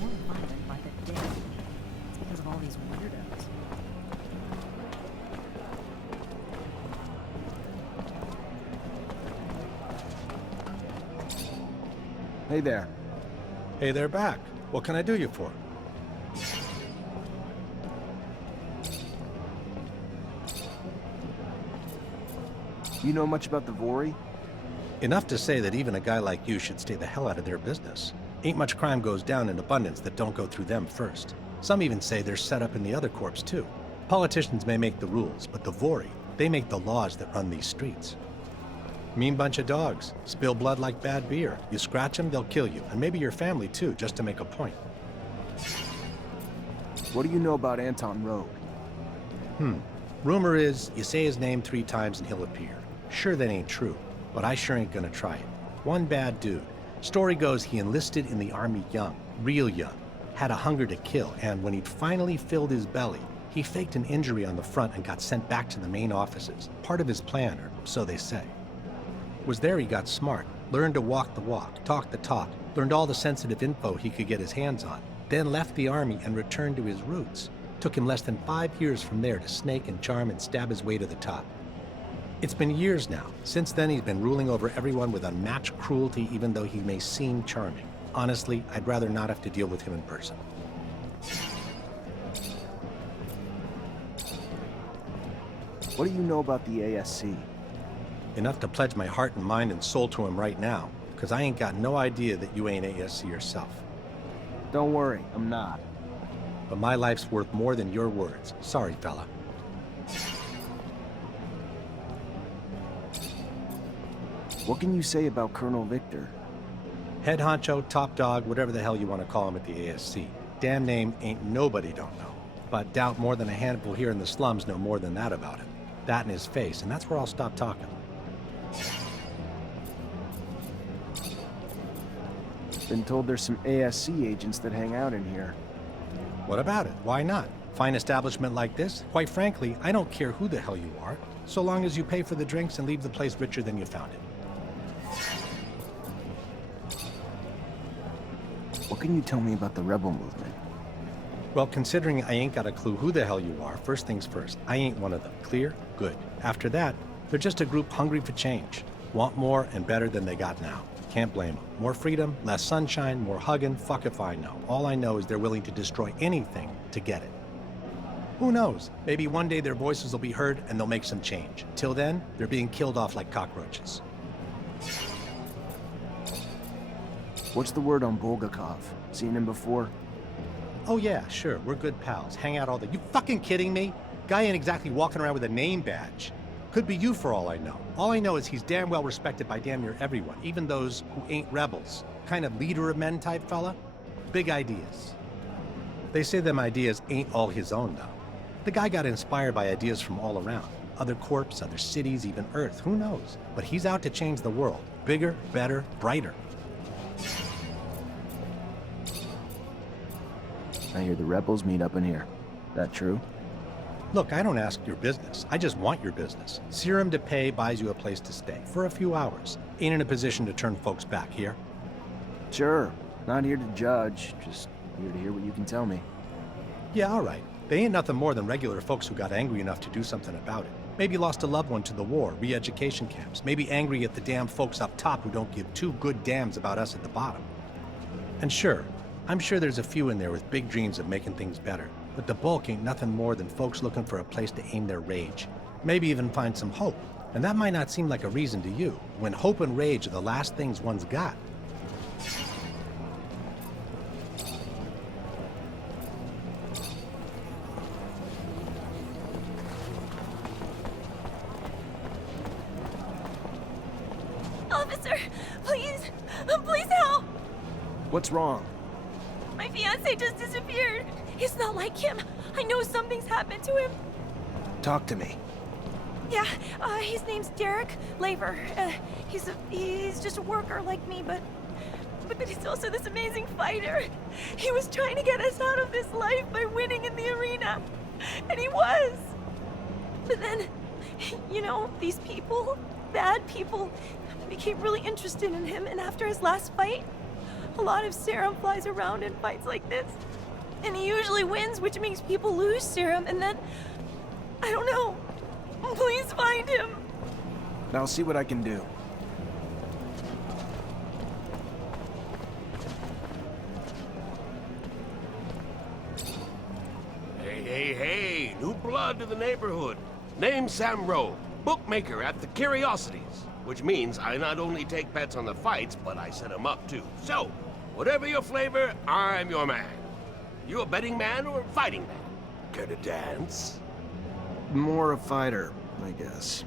more abundant by the day. It's because of all these weirdos. Hey there. Hey, they're back. What can I do you for? You know much about the Vori? Enough to say that even a guy like you should stay the hell out of their business. Ain't much crime goes down in abundance that don't go through them first. Some even say they're set up in the other corps too. Politicians may make the rules, but the Vori, they make the laws that run these streets. Mean bunch of dogs. Spill blood like bad beer. You scratch them, they'll kill you, and maybe your family too, just to make a point. What do you know about Anton Rogue? Rumor is, you say his name 3 times and he'll appear. Sure, that ain't true, but I sure ain't gonna try it. One bad dude. Story goes he enlisted in the army young, real young, had a hunger to kill, and when he'd finally filled his belly, he faked an injury on the front and got sent back to the main offices. Part of his plan, or so they say. Was there he got smart, learned to walk the walk, talk the talk, learned all the sensitive info he could get his hands on, then left the army and returned to his roots. Took him less than 5 years from there to snake and charm and stab his way to the top. It's been years now. Since then, he's been ruling over everyone with unmatched cruelty, even though he may seem charming. Honestly, I'd rather not have to deal with him in person. What do you know about the ASC? Enough to pledge my heart and mind and soul to him right now, because I ain't got no idea that you ain't ASC yourself. Don't worry, I'm not. But my life's worth more than your words. Sorry, fella. What can you say about Colonel Victor? Head honcho, top dog, whatever the hell you want to call him at the ASC. Damn name ain't nobody don't know. But doubt more than a handful here in the slums know more than that about him. That in his face, and that's where I'll stop talking. Been told there's some ASC agents that hang out in here. What about it? Why not? Fine establishment like this? Quite frankly, I don't care who the hell you are, so long as you pay for the drinks and leave the place richer than you found it. What can you tell me about the rebel movement? Well, considering I ain't got a clue who the hell you are, first things first, I ain't one of them. Clear? Good. After that, they're just a group hungry for change. Want more and better than they got now. Can't blame them. More freedom, less sunshine, more hugging, fuck if I know. All I know is they're willing to destroy anything to get it. Who knows? Maybe one day their voices will be heard and they'll make some change. Till then, they're being killed off like cockroaches. What's the word on Bulgakov? Seen him before? Oh yeah, sure, we're good pals. Hang out all day. You fucking kidding me? Guy ain't exactly walking around with a name badge. Could be you for all I know. All I know is he's damn well respected by damn near everyone, even those who ain't rebels. Kind of leader of men type fella. Big ideas. They say them ideas ain't all his own though. The guy got inspired by ideas from all around. Other corps, other cities, even Earth, who knows? But he's out to change the world. Bigger, better, brighter. I hear the rebels meet up in here. That true? Look, I don't ask your business. I just want your business. Serum to pay buys you a place to stay for a few hours. Ain't in a position to turn folks back here. Sure. Not here to judge. Just here to hear what you can tell me. Yeah, all right. They ain't nothing more than regular folks who got angry enough to do something about it. Maybe lost a loved one to the war, re-education camps. Maybe angry at the damn folks up top who don't give two good damns about us at the bottom. And sure, I'm sure there's a few in there with big dreams of making things better. But the bulk ain't nothing more than folks looking for a place to aim their rage. Maybe even find some hope. And that might not seem like a reason to you, when hope and rage are the last things one's got. Officer, please help! What's wrong? My fiancé just disappeared. It's not like him. I know something's happened to him. Talk to me. Yeah, his name's Derek Laver. He's just a worker like me, but he's also this amazing fighter. He was trying to get us out of this life by winning in the arena. And he was. But then, you know, these people, bad people, became really interested in him, and after his last fight, a lot of serum flies around in fights like this. And he usually wins, which makes people lose serum, and then... I don't know. Please find him. I'll see what I can do. Hey, new blood to the neighborhood. Name's Sam Rowe, bookmaker at the Curiosities. Which means I not only take bets on the fights, but I set them up too. So, whatever your flavor, I'm your man. You a betting man or a fighting man? Care to dance? More a fighter, I guess.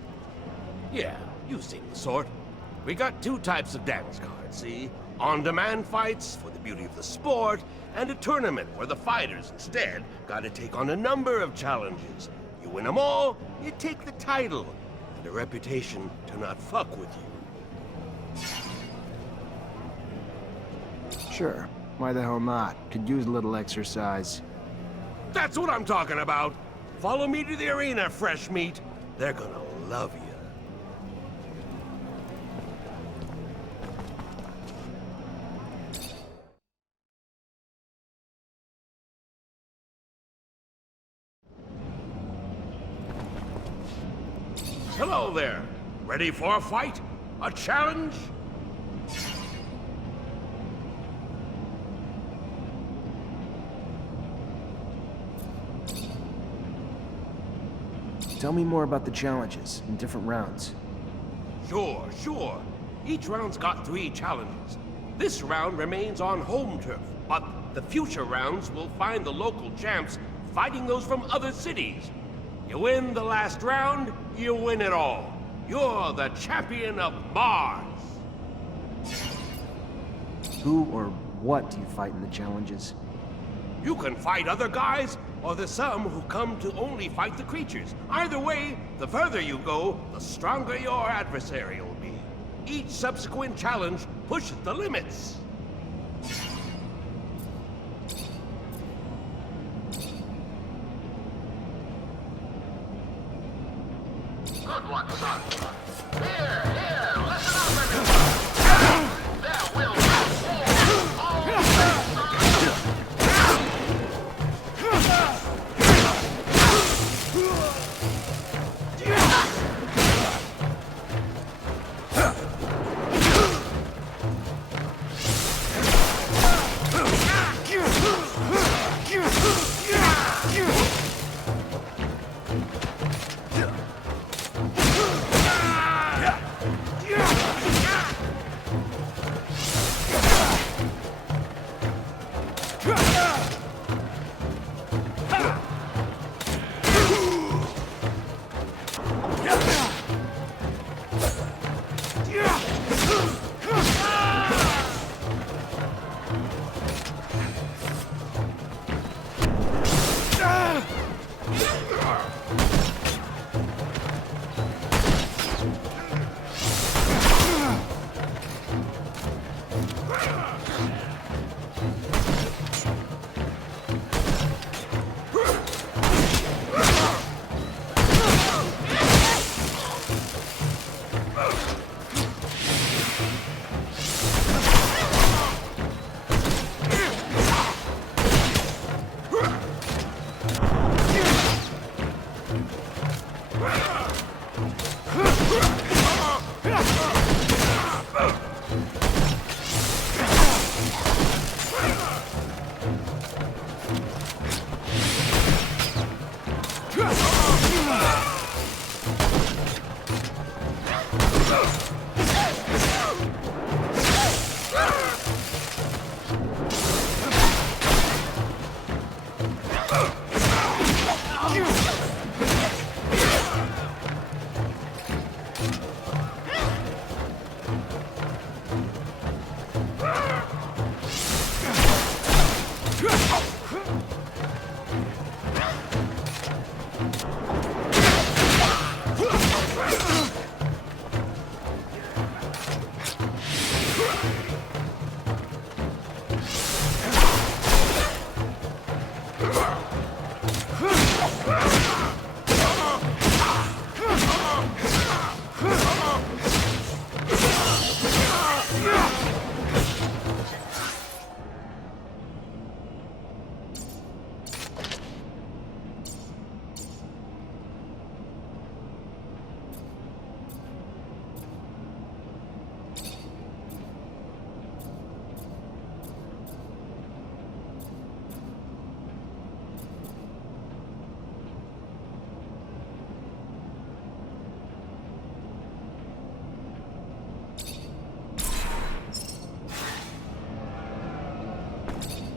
Yeah, you seem the sort. We got two types of dance cards, see? On-demand fights for the beauty of the sport, and a tournament where the fighters instead gotta take on a number of challenges. You win them all, you take the title, and a reputation to not fuck with you. Sure. Why the hell not? Could use a little exercise. That's what I'm talking about! Follow me to the arena, fresh meat. They're gonna love you. Hello there. Ready for a fight? A challenge? Tell me more about the challenges in different rounds. Sure. Each round's got 3 challenges. This round remains on home turf, but the future rounds will find the local champs fighting those from other cities. You win the last round, you win it all. You're the champion of Mars. Who or what do you fight in the challenges? You can fight other guys, or there's some who come to only fight the creatures. Either way, the further you go, the stronger your adversary will be. Each subsequent challenge pushes the limits. Good one, son. Here, listen up, everyone. There will be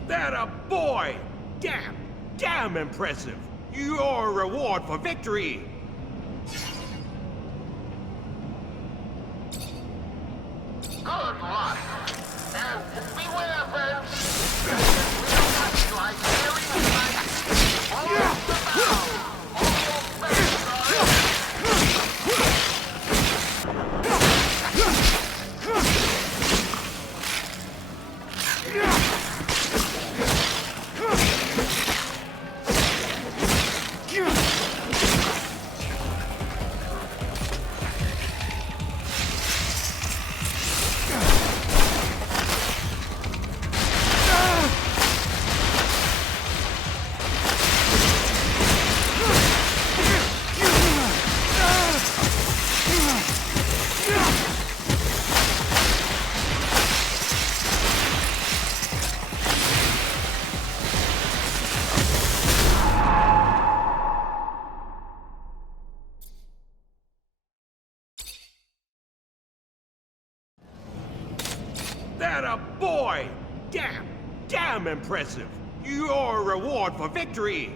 That a boy! Damn impressive! Your reward for victory! good luck. And beware, friends. We'll touch like very nice. All the bow. That a boy! Damn impressive! Your reward for victory!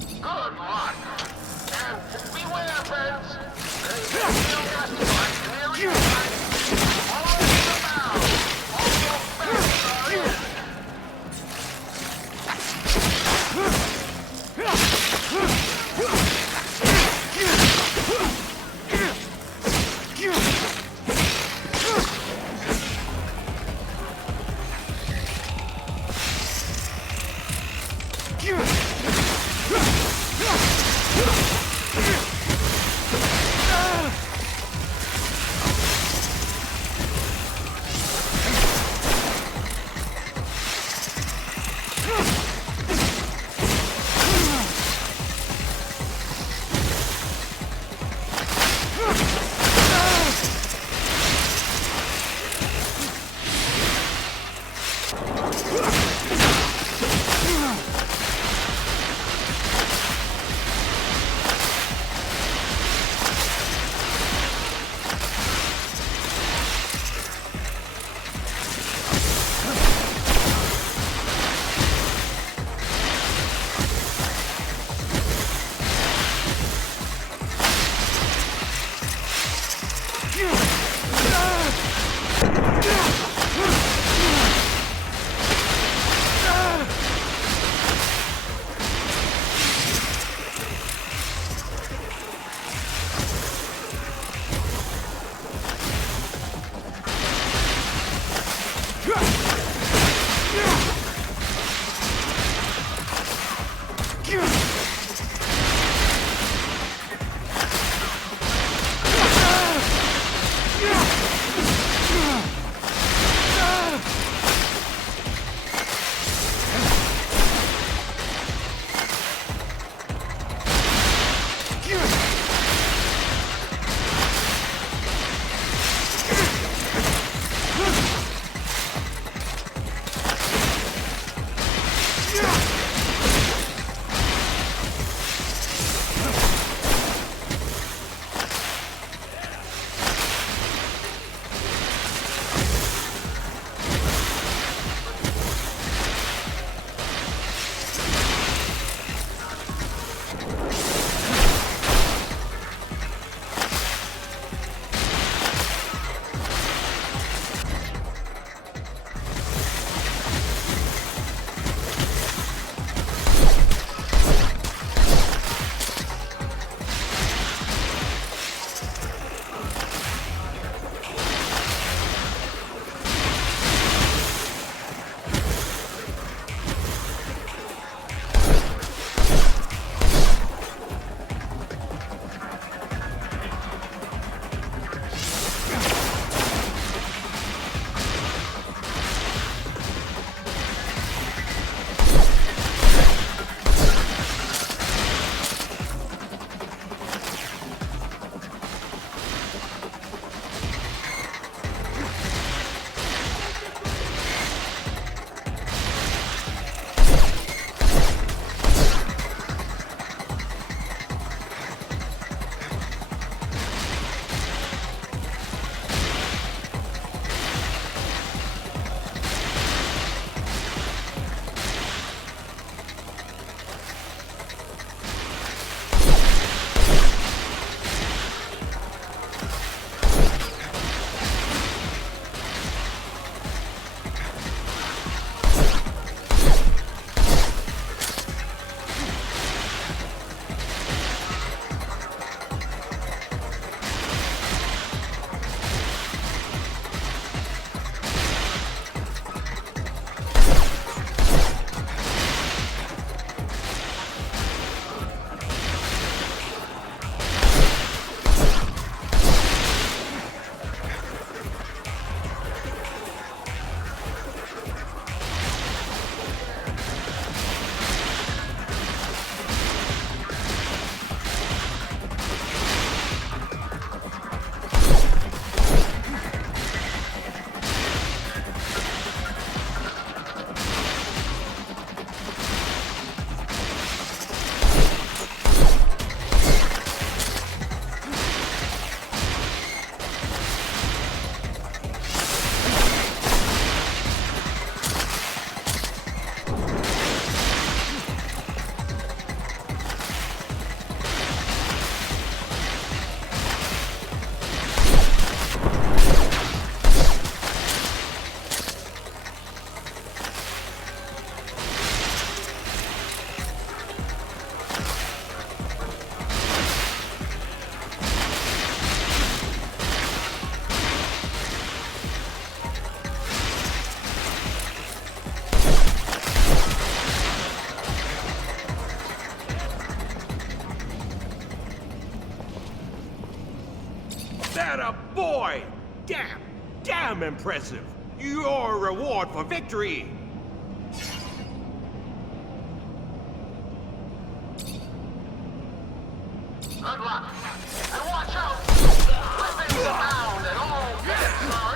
Good luck. And beware, friends. They will just like clearing sight. All the bow. All your best are in. That a boy! Damn impressive! Your reward for victory! Good luck. And watch out! Weapons abound and all bets are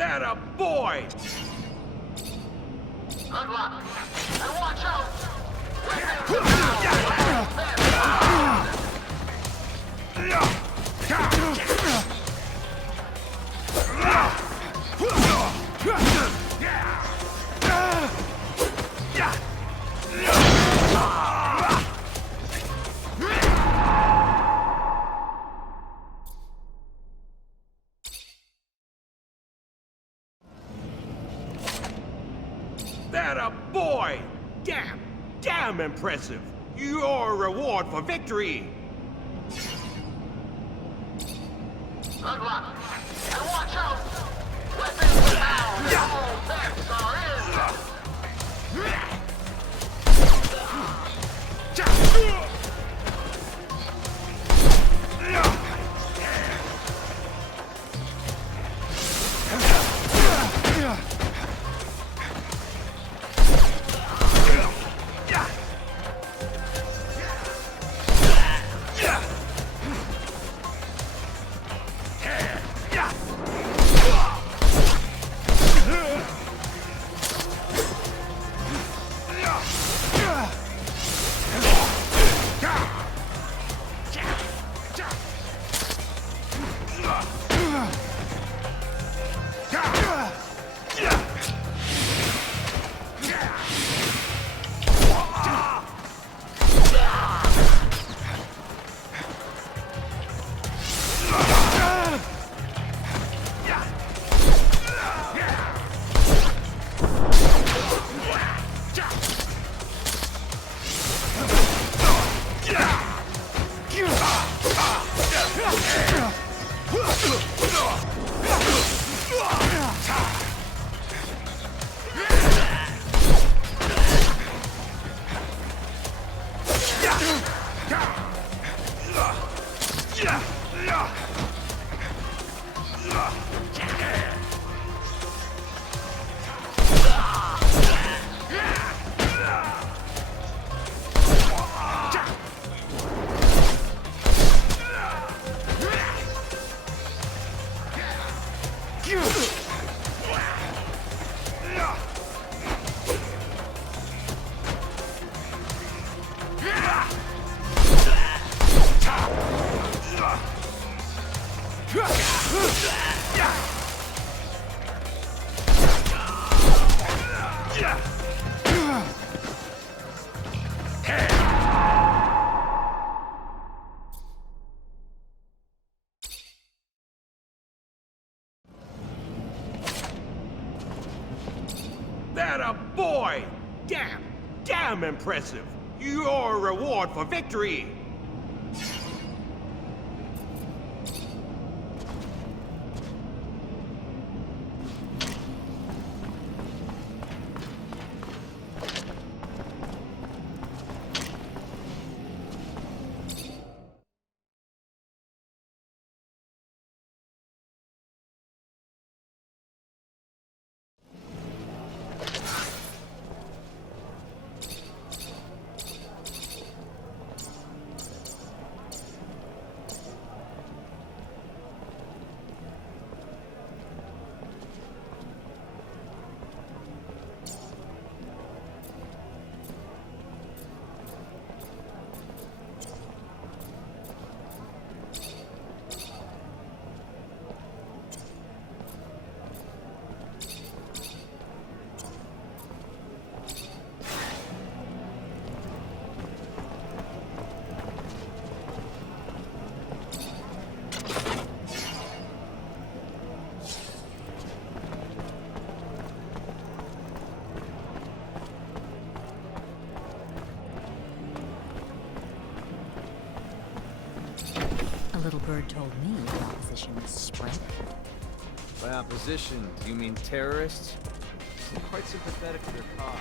That a boy! good luck. And watch out! Weapons abound and all bets That a boy! Damn impressive! Your reward for victory! Good luck. And watch out! Weapons abound and all bets are Atta boy! Damn impressive! Your reward for victory! A little bird told me the opposition was spread. By opposition, do you mean terrorists? I'm quite sympathetic to their cause.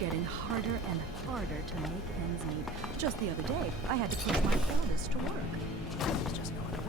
Getting harder and harder to make ends meet. Just the other day, I had to push my eldest to work. It was just going away.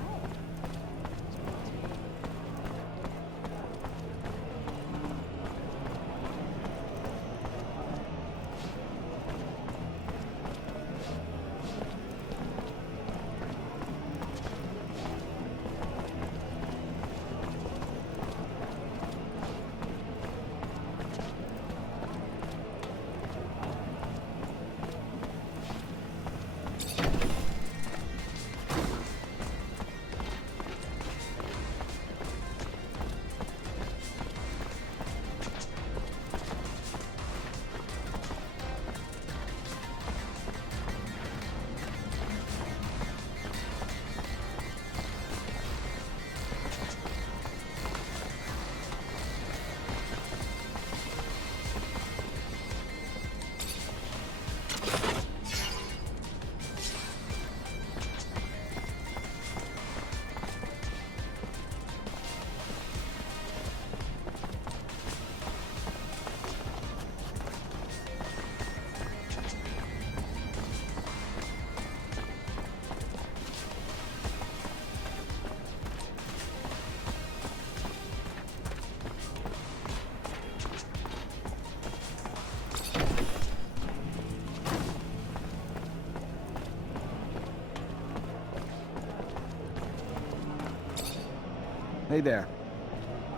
Hey there.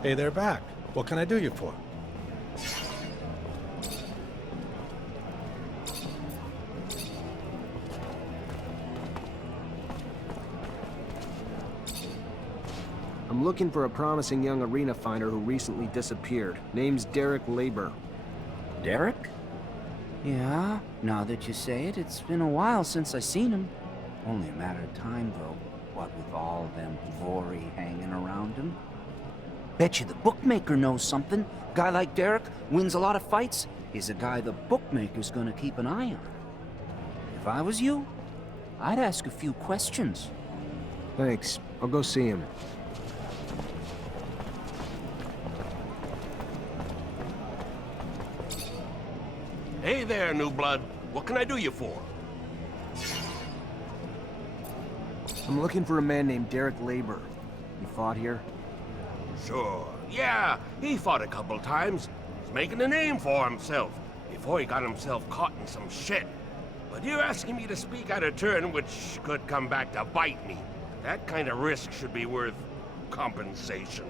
Hey there back. What can I do you for? I'm looking for a promising young arena finder who recently disappeared. Name's Derek Labor. Derek? Yeah, now that you say it, it's been a while since I seen him. Only a matter of time, though. What with all them Vori hanging around him. Bet you the bookmaker knows something. Guy like Derek wins a lot of fights. He's a guy the bookmaker's gonna keep an eye on. If I was you, I'd ask a few questions. Thanks. I'll go see him. Hey there, new blood. What can I do you for? I'm looking for a man named Derek Labor. He fought here? Sure, yeah, he fought a couple times. He's making a name for himself before he got himself caught in some shit. But you're asking me to speak out of turn, which could come back to bite me. That kind of risk should be worth compensation.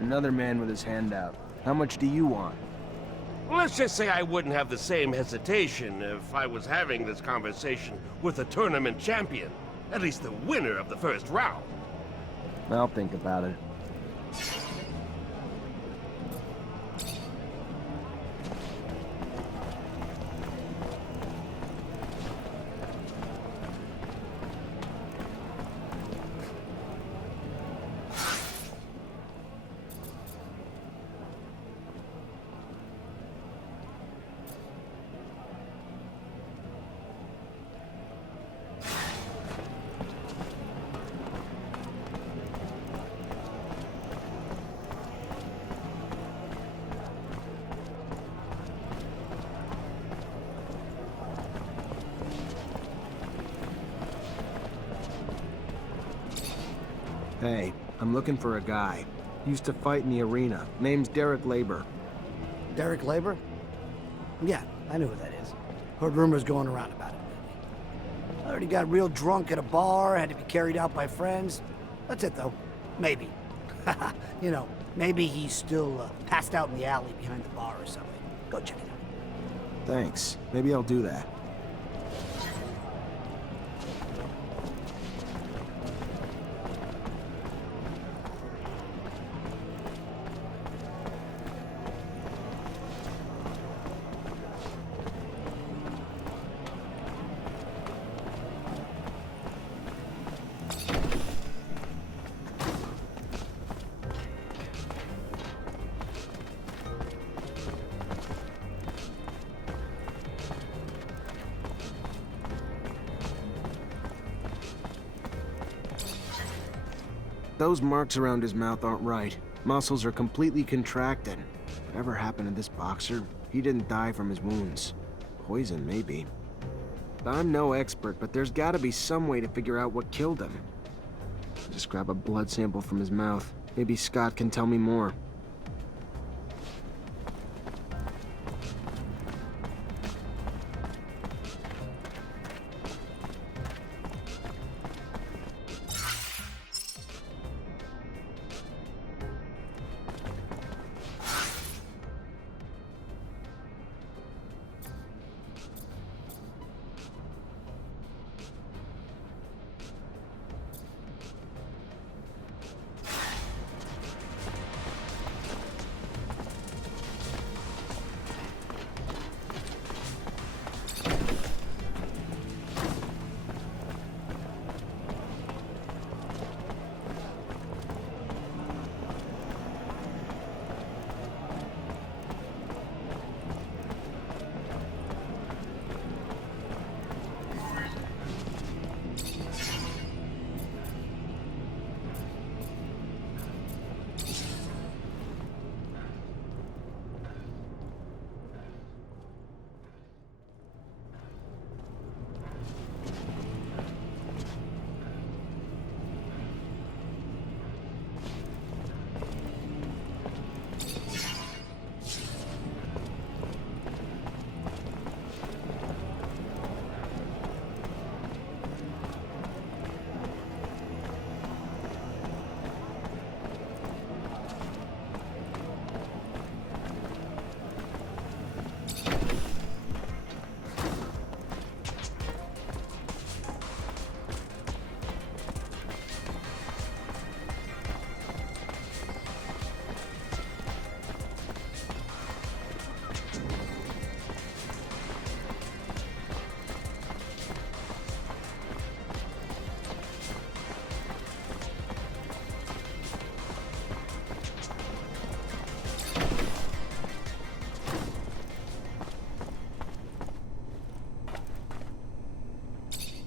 Another man with his hand out. How much do you want? Let's just say I wouldn't have the same hesitation if I was having this conversation with a tournament champion. At least the winner of the first round. I'll think about it. Hey, I'm looking for a guy. Used to fight in the arena. Name's Derek Labor. Derek Labor? Yeah, I know who that is. Heard rumors going around about it. I heard he got real drunk at a bar, had to be carried out by friends. That's it, though. Maybe. You know, maybe he's still passed out in the alley behind the bar or something. Go check it out. Thanks. Maybe I'll do that. Those marks around his mouth aren't right. Muscles are completely contracted. Whatever happened to this boxer, he didn't die from his wounds. Poison, maybe. I'm no expert, but there's gotta be some way to figure out what killed him. Just grab a blood sample from his mouth. Maybe Scott can tell me more.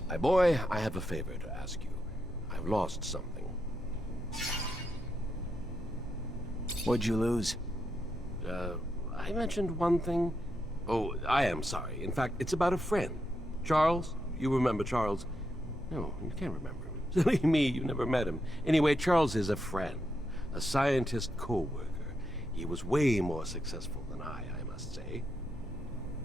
My boy, I have a favor to ask you. I've lost something. What'd you lose? I mentioned one thing. Oh, I am sorry. In fact, it's about a friend. Charles, you remember Charles? No, you can't remember him. Silly me, you never met him. Anyway, Charles is a friend, a scientist co-worker. He was way more successful than I must say.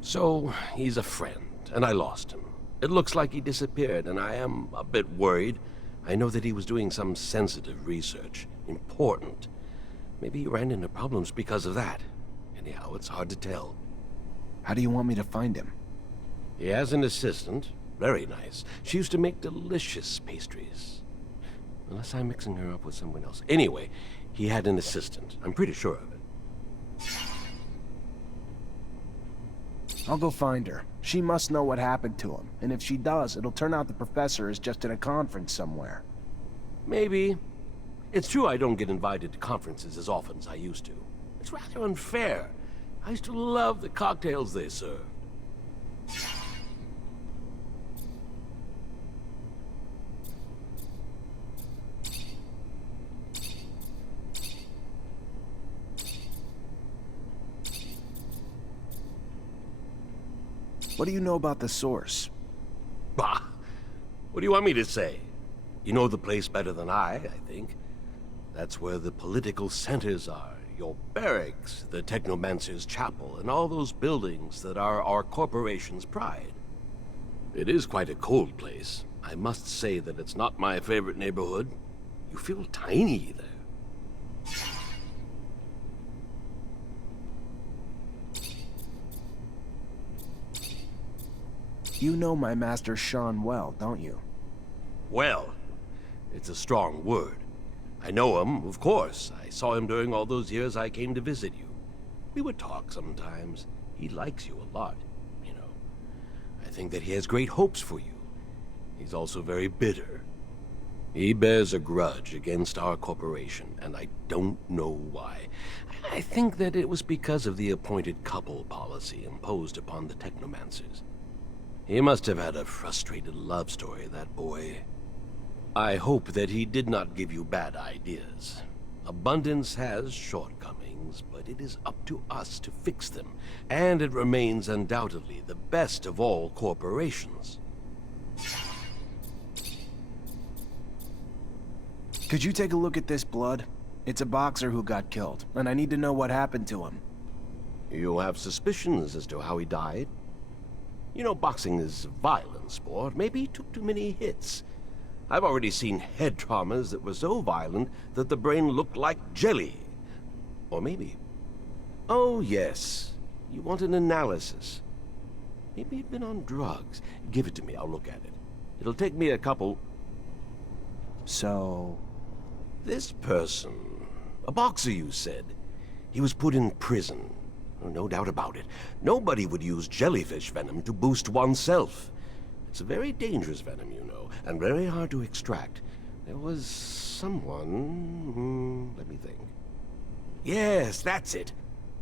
So, he's a friend, and I lost him. It looks like he disappeared, and I am a bit worried. I know that he was doing some sensitive research. Important. Maybe he ran into problems because of that. Anyhow, it's hard to tell. How do you want me to find him? He has an assistant. Very nice. She used to make delicious pastries. Unless I'm mixing her up with someone else. Anyway, he had an assistant. I'm pretty sure of it. I'll go find her. She must know what happened to him, and if she does, it'll turn out the professor is just in a conference somewhere. Maybe. It's true I don't get invited to conferences as often as I used to. It's rather unfair. I used to love the cocktails they served. What do you know about the source? Bah! What do you want me to say? You know the place better than I think. That's where the political centers are. Your barracks, the Technomancer's chapel, and all those buildings that are our corporation's pride. It is quite a cold place. I must say that it's not my favorite neighborhood. You feel tiny there. You know my master Sean well, don't you? Well, it's a strong word. I know him, of course. I saw him during all those years I came to visit you. We would talk sometimes. He likes you a lot, you know. I think that he has great hopes for you. He's also very bitter. He bears a grudge against our corporation, and I don't know why. I think that it was because of the appointed couple policy imposed upon the Technomancers. He must have had a frustrated love story, that boy. I hope that he did not give you bad ideas. Abundance has shortcomings, but it is up to us to fix them, and it remains undoubtedly the best of all corporations. Could you take a look at this blood? It's a boxer who got killed, and I need to know what happened to him. You have suspicions as to how he died? You know, boxing is a violent sport. Maybe he took too many hits. I've already seen head traumas that were so violent that the brain looked like jelly. Or maybe... Oh, yes. You want an analysis. Maybe he'd been on drugs. Give it to me, I'll look at it. It'll take me a couple... So... This person... A boxer, you said. He was put in prison. Oh, no doubt about it. Nobody would use jellyfish venom to boost oneself. It's a very dangerous venom, you know, and very hard to extract. There was someone... let me think. Yes, that's it.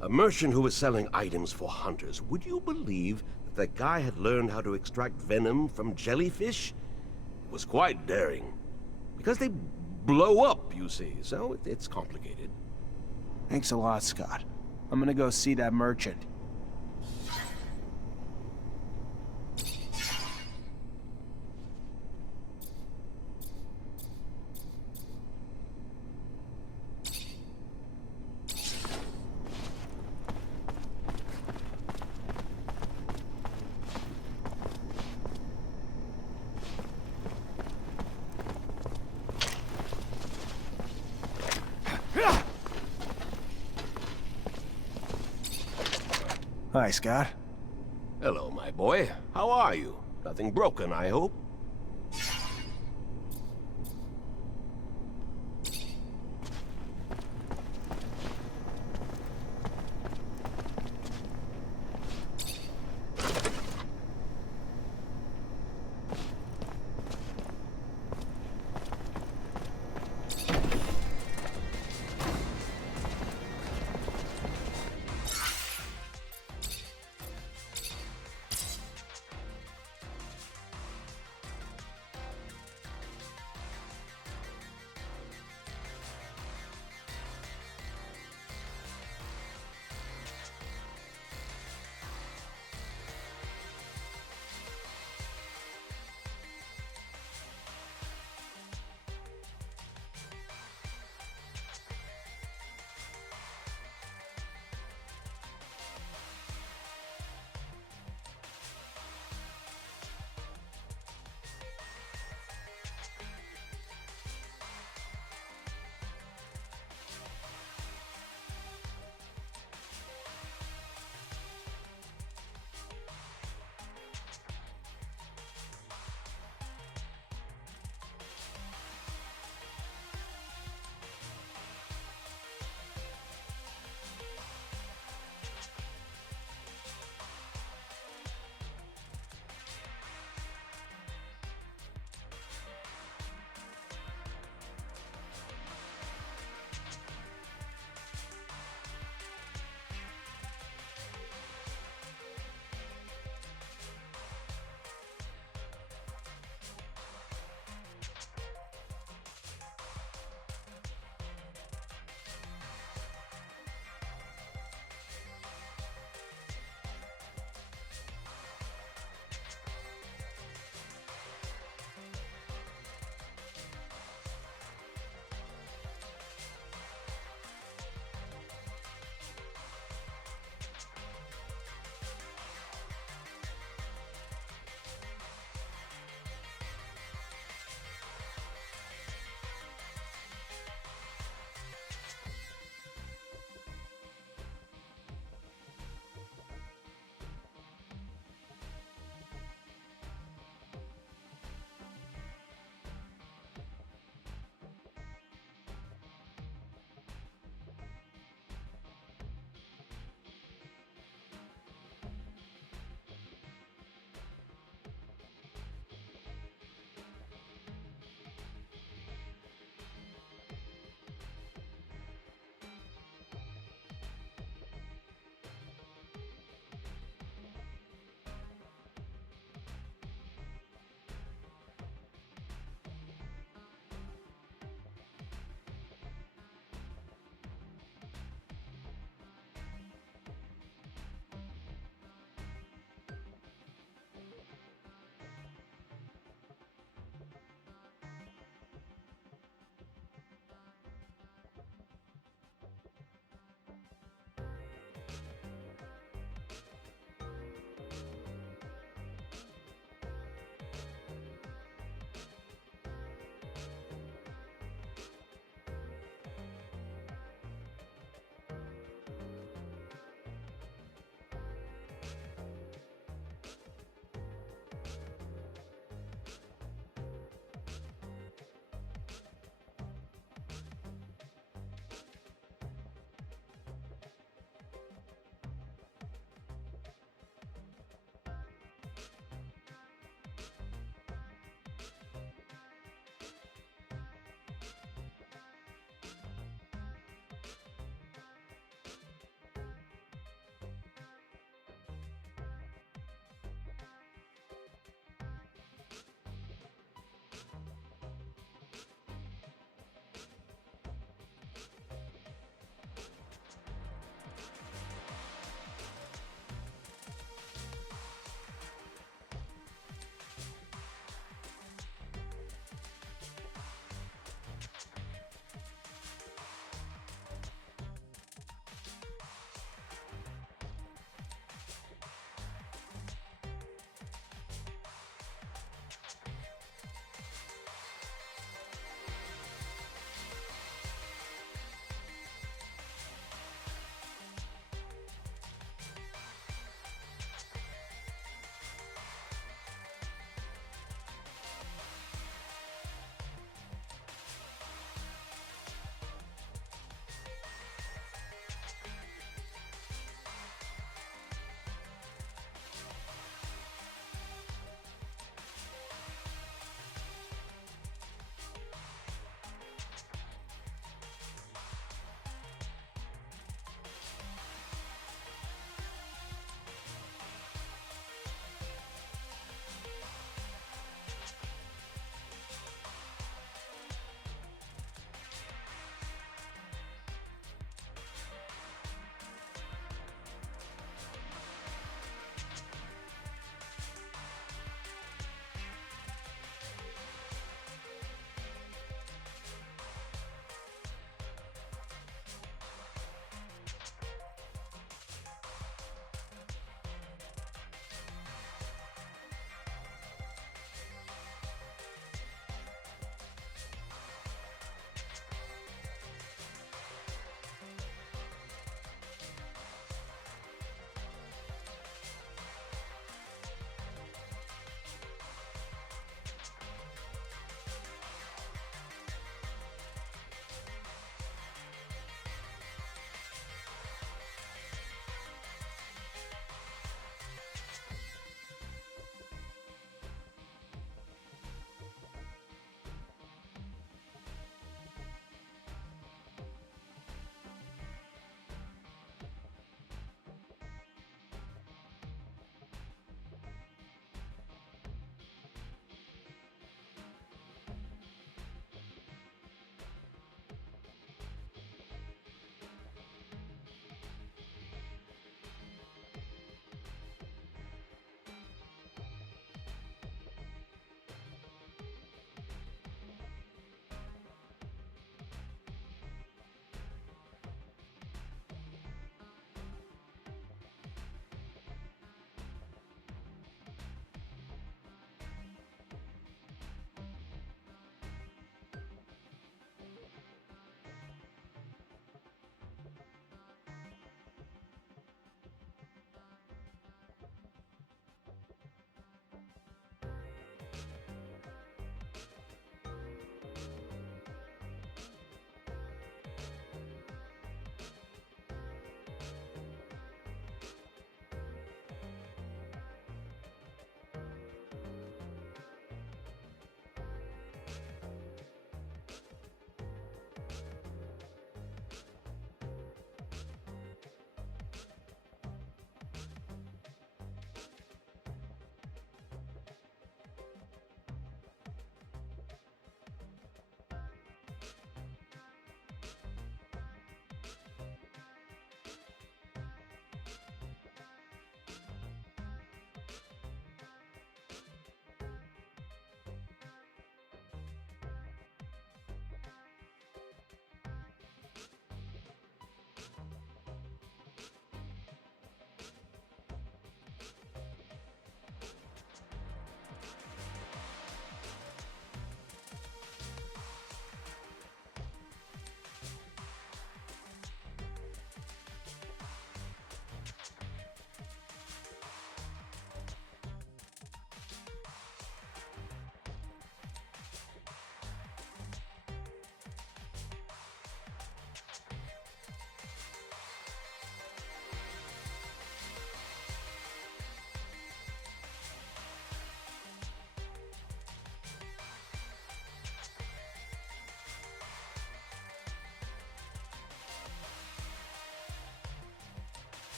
A merchant who was selling items for hunters. Would you believe that that guy had learned how to extract venom from jellyfish? It was quite daring. Because they blow up, you see, so it's complicated. Thanks a lot, Scott. I'm gonna go see that merchant. Hi, Scott. Hello, my boy. How are you? Nothing broken, I hope?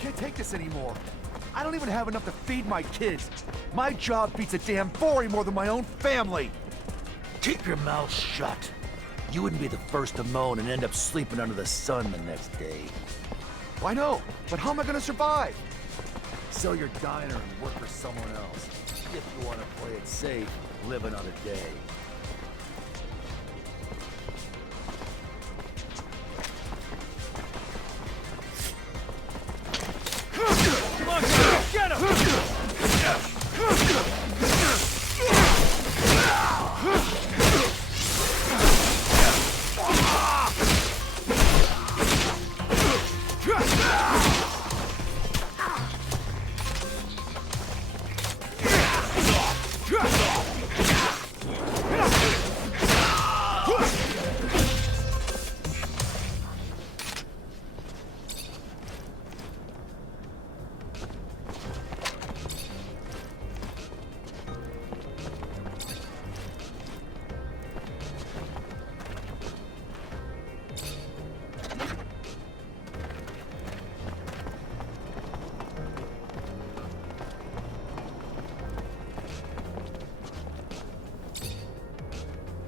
can't take this anymore. I don't even have enough to feed my kids. My job beats a damn Vori more than my own family. Keep your mouth shut. You wouldn't be the first to moan and end up sleeping under the sun the next day. I know, but how am I gonna survive? Sell your diner and work for someone else. If you want to play it safe, live another day. Come on, get him!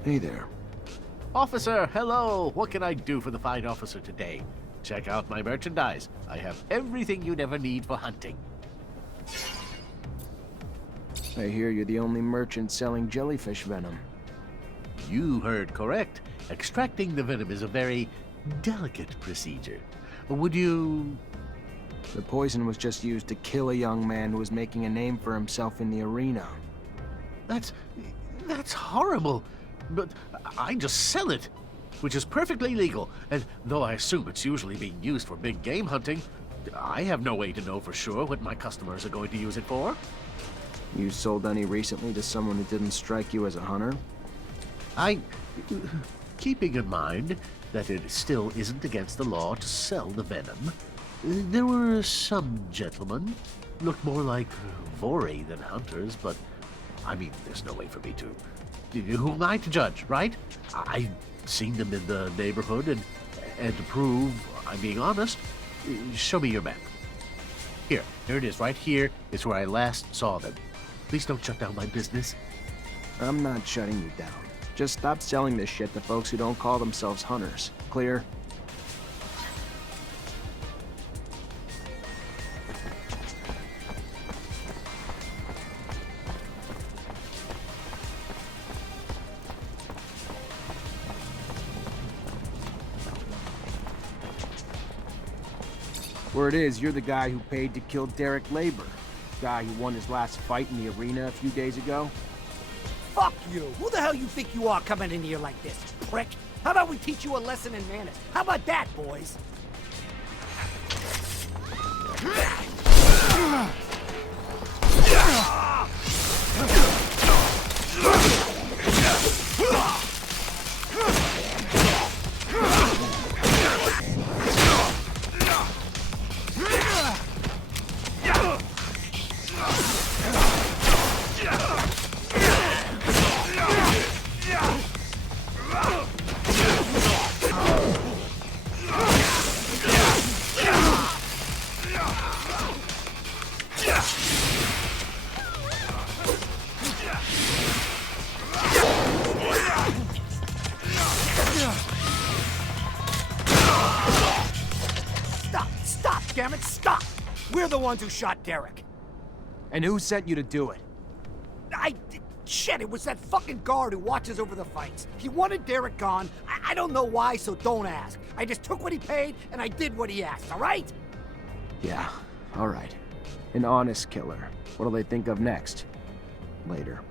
Hey there. Officer, hello! What can I do for the fine officer today? Check out my merchandise. I have everything you'd ever need for hunting. I hear you're the only merchant selling jellyfish venom. You heard correct. Extracting the venom is a very delicate procedure. Would you... The poison was just used to kill a young man who was making a name for himself in the arena. That's horrible. But I just sell it, which is perfectly legal. And though I assume it's usually being used for big game hunting, I have no way to know for sure what my customers are going to use it for. You sold any recently to someone who didn't strike you as a hunter? Keeping in mind that it still isn't against the law to sell the venom, there were some gentlemen, looked more like Vori than hunters, but I mean, there's no way for me to... Who am I to judge, right? I've seen them in the neighborhood, and to prove I'm being honest, show me your map. Here it is, right here is where I last saw them. Please don't shut down my business. I'm not shutting you down. Just stop selling this shit to folks who don't call themselves hunters. Clear? Word is, you're the guy who paid to kill Derek Labor. Guy who won his last fight in the arena a few days ago. Fuck you! Who the hell you think you are coming in here like this, prick? How about we teach you a lesson in manners? How about that, boys? Stop, damn it, stop! We're the ones who shot Derek. And who sent you to do it? Shit, it was that fucking guard who watches over the fights. He wanted Derek gone. I don't know why, so don't ask. I just took what he paid, and I did what he asked, all right? Yeah, all right. An honest killer. What'll they think of next? Later.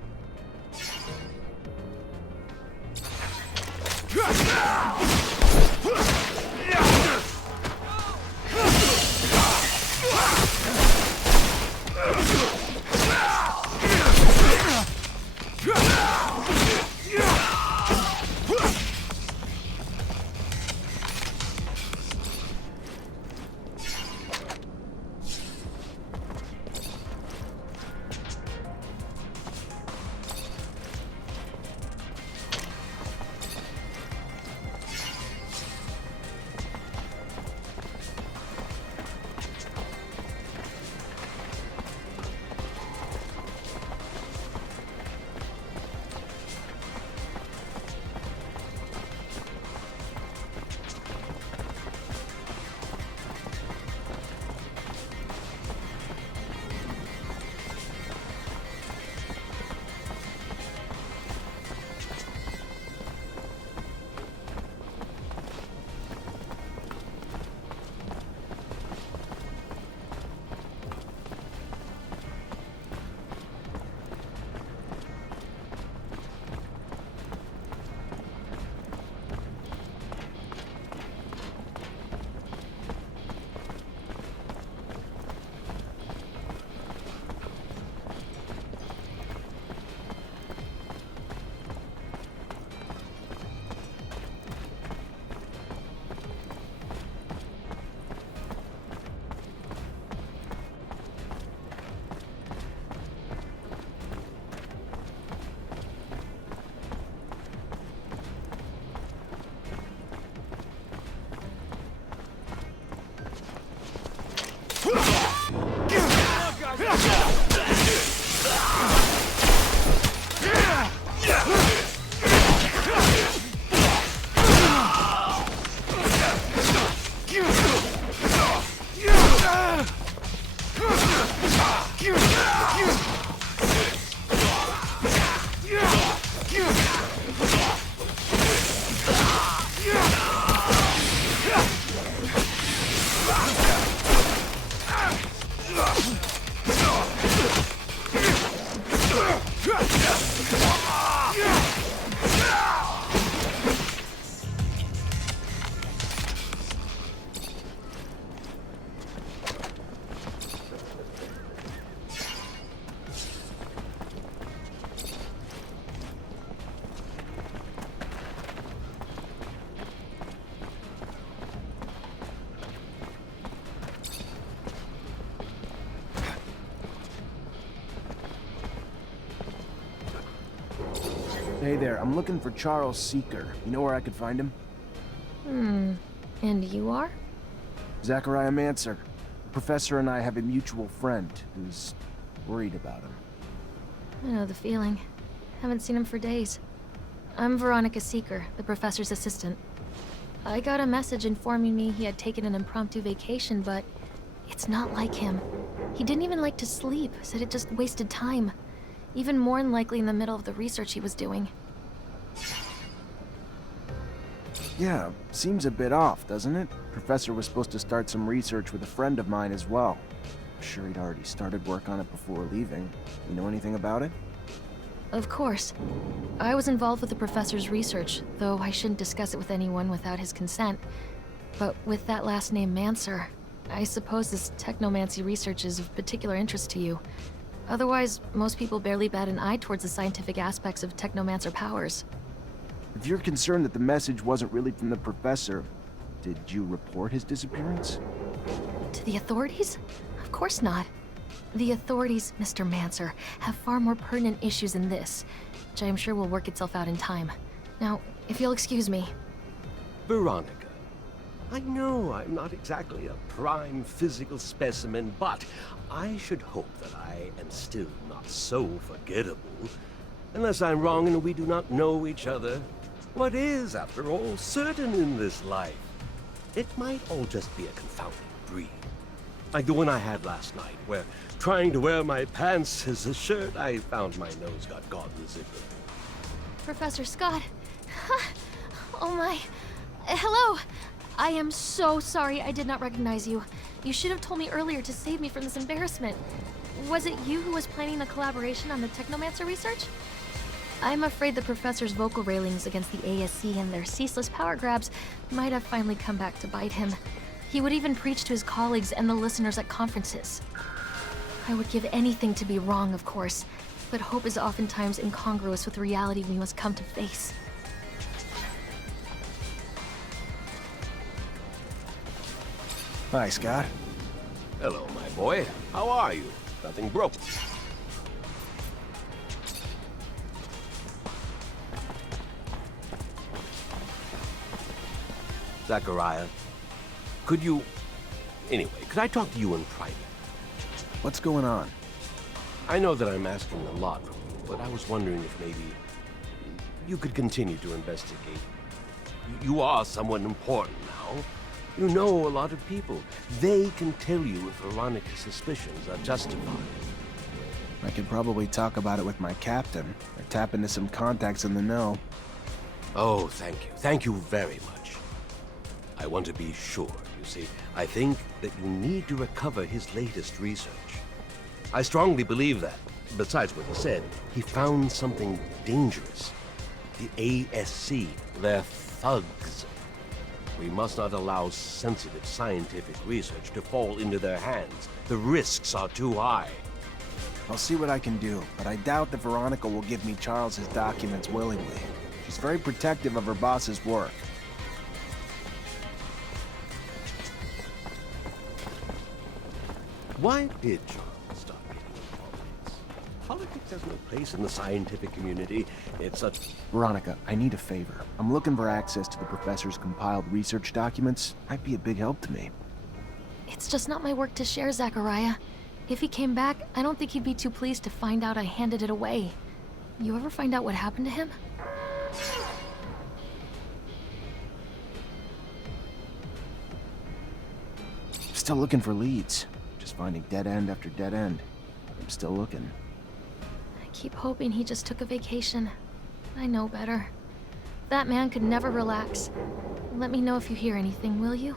Hey there, I'm looking for Charles Seeker. You know where I could find him? And you are? Zachariah Mancer. The professor and I have a mutual friend who's worried about him. I know the feeling. Haven't seen him for days. I'm Veronica Seeker, the professor's assistant. I got a message informing me he had taken an impromptu vacation, but it's not like him. He didn't even like to sleep, said it just wasted time. Even more unlikely in the middle of the research he was doing. Yeah, seems a bit off, doesn't it? Professor was supposed to start some research with a friend of mine as well. I'm sure he'd already started work on it before leaving. You know anything about it? Of course. I was involved with the professor's research, though I shouldn't discuss it with anyone without his consent. But with that last name, Mancer, I suppose this technomancy research is of particular interest to you. Otherwise, most people barely bat an eye towards the scientific aspects of Technomancer powers. If you're concerned that the message wasn't really from the professor, did you report his disappearance? To the authorities? Of course not. The authorities, Mr. Mancer, have far more pertinent issues than this, which I am sure will work itself out in time. Now, if you'll excuse me. Veronica, I know I'm not exactly a prime physical specimen, but I should hope that I am still not so forgettable. Unless I'm wrong and we do not know each other, what is, after all, certain in this life? It might all just be a confounding dream. Like the one I had last night, where, trying to wear my pants as a shirt, I found my nose got caught in the zipper. Professor Scott. Oh my. Hello. I am so sorry I did not recognize you. You should have told me earlier to save me from this embarrassment. Was it you who was planning the collaboration on the Technomancer research? I'm afraid the professor's vocal railings against the ASC and their ceaseless power grabs might have finally come back to bite him. He would even preach to his colleagues and the listeners at conferences. I would give anything to be wrong, of course, but hope is oftentimes incongruous with the reality we must come to face. Hi, Scott. Hello, my boy. How are you? Nothing broke. Zachariah, could you... Anyway, could I talk to you in private? What's going on? I know that I'm asking a lot from you, but I was wondering if maybe you could continue to investigate. You are someone important now. You know a lot of people. They can tell you if Veronica's suspicions are justified. I could probably talk about it with my captain, or tap into some contacts in the know. Oh, thank you. Thank you very much. I want to be sure, you see. I think that you need to recover his latest research. I strongly believe that. Besides what he said, he found something dangerous. The ASC, they're thugs. We must not allow sensitive scientific research to fall into their hands. The risks are too high. I'll see what I can do, but I doubt that Veronica will give me Charles's documents willingly. She's very protective of her boss's work. Why did Charles start getting into politics? Politics has no place in the scientific community. It's such... Veronica, I need a favor. I'm looking for access to the professor's compiled research documents. Might be a big help to me. It's just not my work to share, Zachariah. If he came back, I don't think he'd be too pleased to find out I handed it away. You ever find out what happened to him? Still looking for leads. Just finding dead end after dead end. I'm still looking. I keep hoping he just took a vacation. I know better. That man could never relax. Let me know if you hear anything, will you?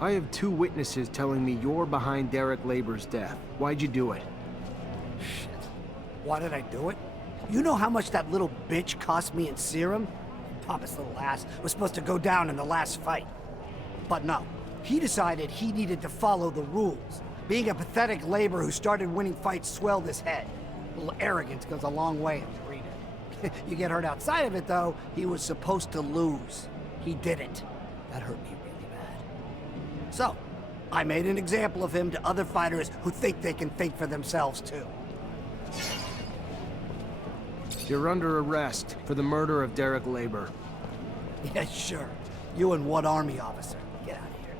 I have 2 witnesses telling me you're behind Derek Labor's death. Why'd you do it? Shit. Why did I do it? You know how much that little bitch cost me in serum? Papa's little ass was supposed to go down in the last fight. But no, he decided he needed to follow the rules. Being a pathetic laborer who started winning fights swelled his head. A little arrogance goes a long way in the arena. You get hurt outside of it, though, he was supposed to lose. He didn't. That hurt me really bad. So, I made an example of him to other fighters who think they can think for themselves, too. You're under arrest for the murder of Derek Labor. Yeah, sure. You and what army officer? Get out of here.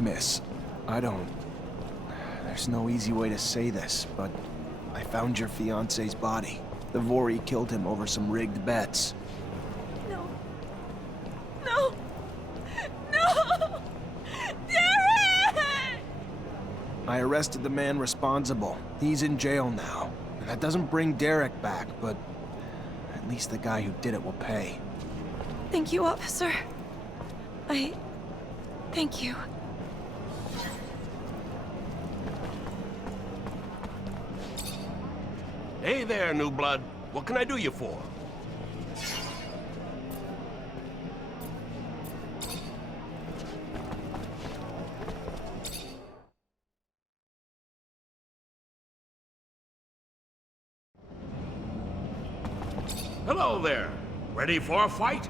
Miss, there's no easy way to say this, but I found your fiancé's body. The Vori killed him over some rigged bets. No. No! No! Derek! I arrested the man responsible. He's in jail now. And that doesn't bring Derek back, but at least the guy who did it will pay. Thank you, officer. Thank you. Hey there, new blood. What can I do you for? Hello there. Ready for a fight?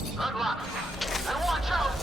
Good luck. And watch out!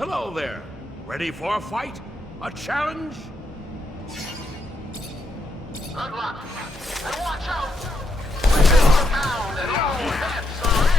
Hello there. Ready for a fight? A challenge? Good luck. And watch out! We're down and all heads are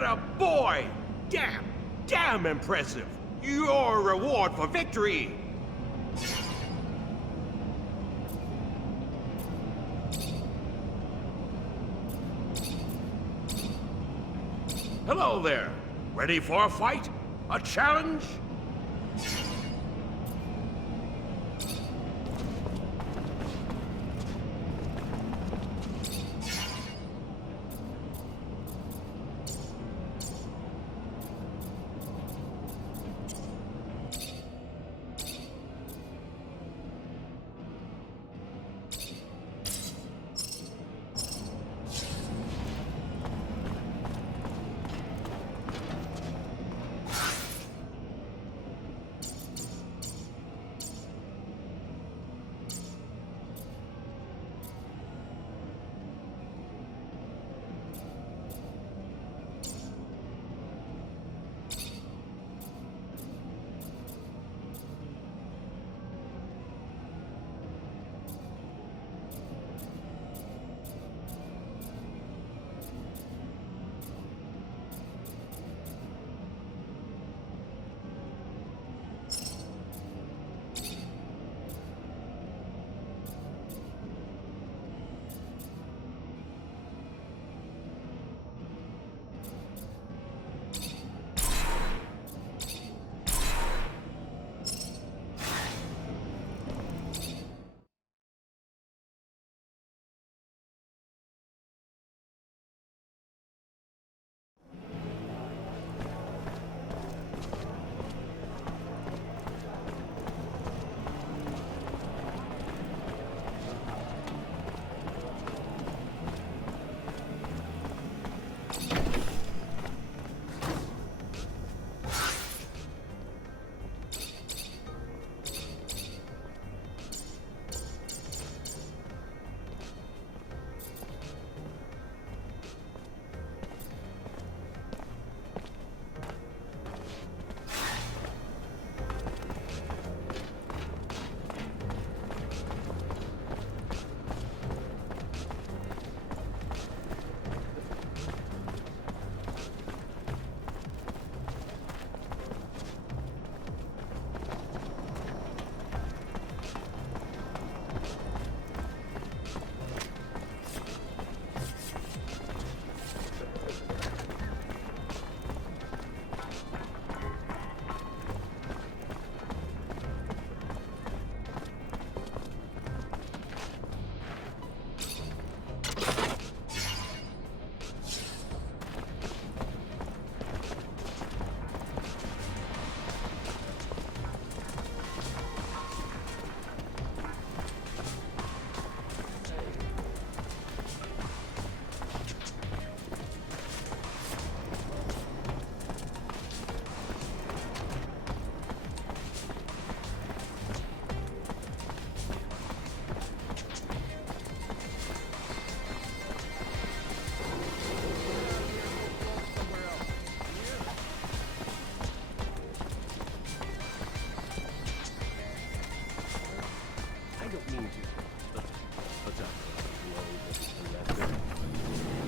Atta boy! Damn impressive! Your reward for victory! Hello there. Ready for a fight? A challenge?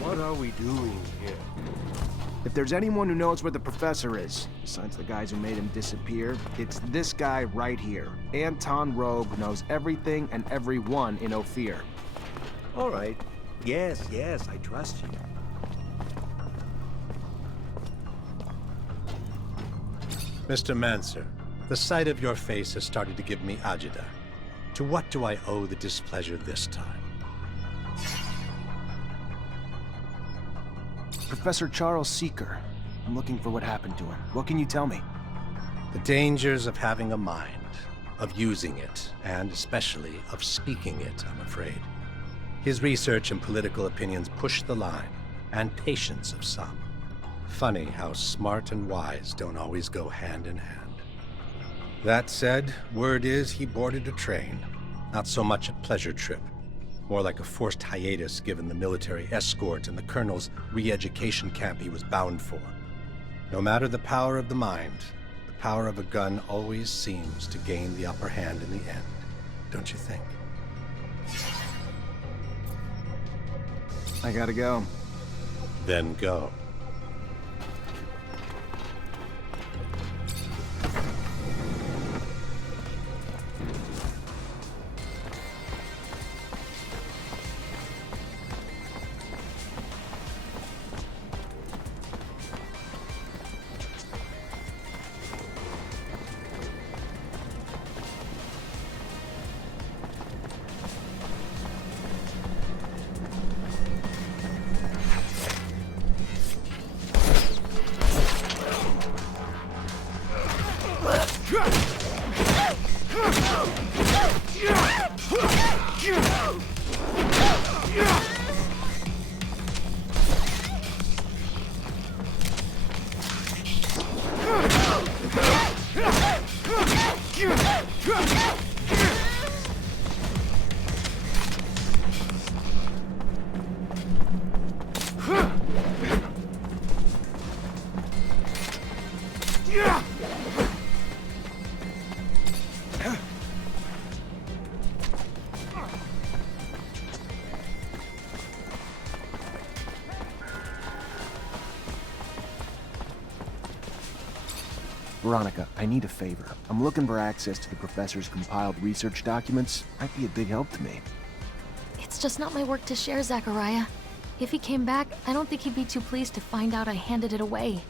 What are we doing here? If there's anyone who knows where the professor is, besides the guys who made him disappear, it's this guy right here. Anton Rogue knows everything and everyone in Ophir. All right. Yes, I trust you. Mr. Mancer, the sight of your face has started to give me agita. To what do I owe the displeasure this time? Professor Charles Seeker. I'm looking for what happened to him. What can you tell me? The dangers of having a mind, of using it, and especially of speaking it, I'm afraid. His research and political opinions push the line, and patience of some. Funny how smart and wise don't always go hand in hand. That said, word is he boarded a train. Not so much a pleasure trip. More like a forced hiatus given the military escort and the colonel's re-education camp he was bound for. No matter the power of the mind, the power of a gun always seems to gain the upper hand in the end, don't you think? I gotta go. Then go. Veronica, I need a favor. I'm looking for access to the professor's compiled research documents. Might be a big help to me. It's just not my work to share, Zachariah. If he came back, I don't think he'd be too pleased to find out I handed it away.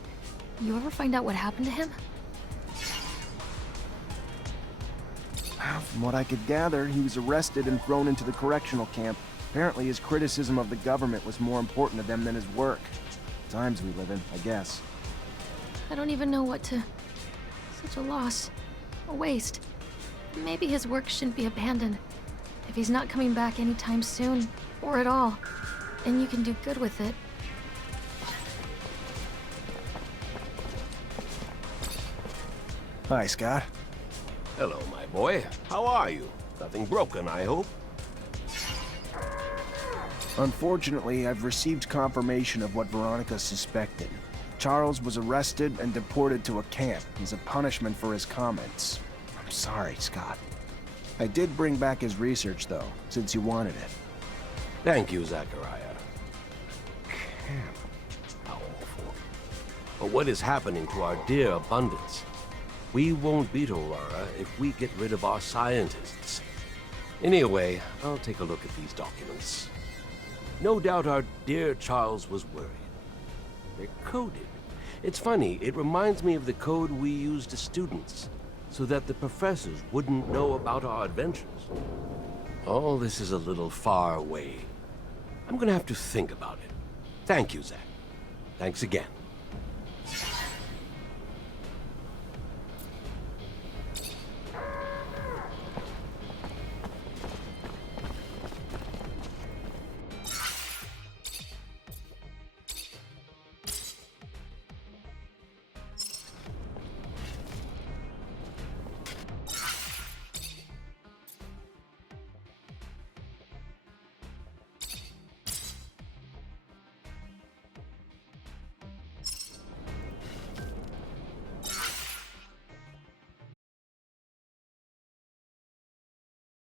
You ever find out what happened to him? From what I could gather, he was arrested and thrown into the correctional camp. Apparently his criticism of the government was more important to them than his work. Times we live in, I guess. I don't even know what to... Such a loss. A waste. Maybe his work shouldn't be abandoned. If he's not coming back anytime soon, or at all, then you can do good with it. Hi, Scott. Hello, my boy. How are you? Nothing broken, I hope? Unfortunately, I've received confirmation of what Veronica suspected. Charles was arrested and deported to a camp as a punishment for his comments. I'm sorry, Scott. I did bring back his research, though, since you wanted it. Thank you, Zachariah. Camp. How awful. But what is happening to our dear abundance? We won't beat Aurora if we get rid of our scientists. Anyway, I'll take a look at these documents. No doubt our dear Charles was worried. They're coded. It's funny, it reminds me of the code we used as students, so that the professors wouldn't know about our adventures. All this is a little far away. I'm gonna have to think about it. Thank you, Zach. Thanks again.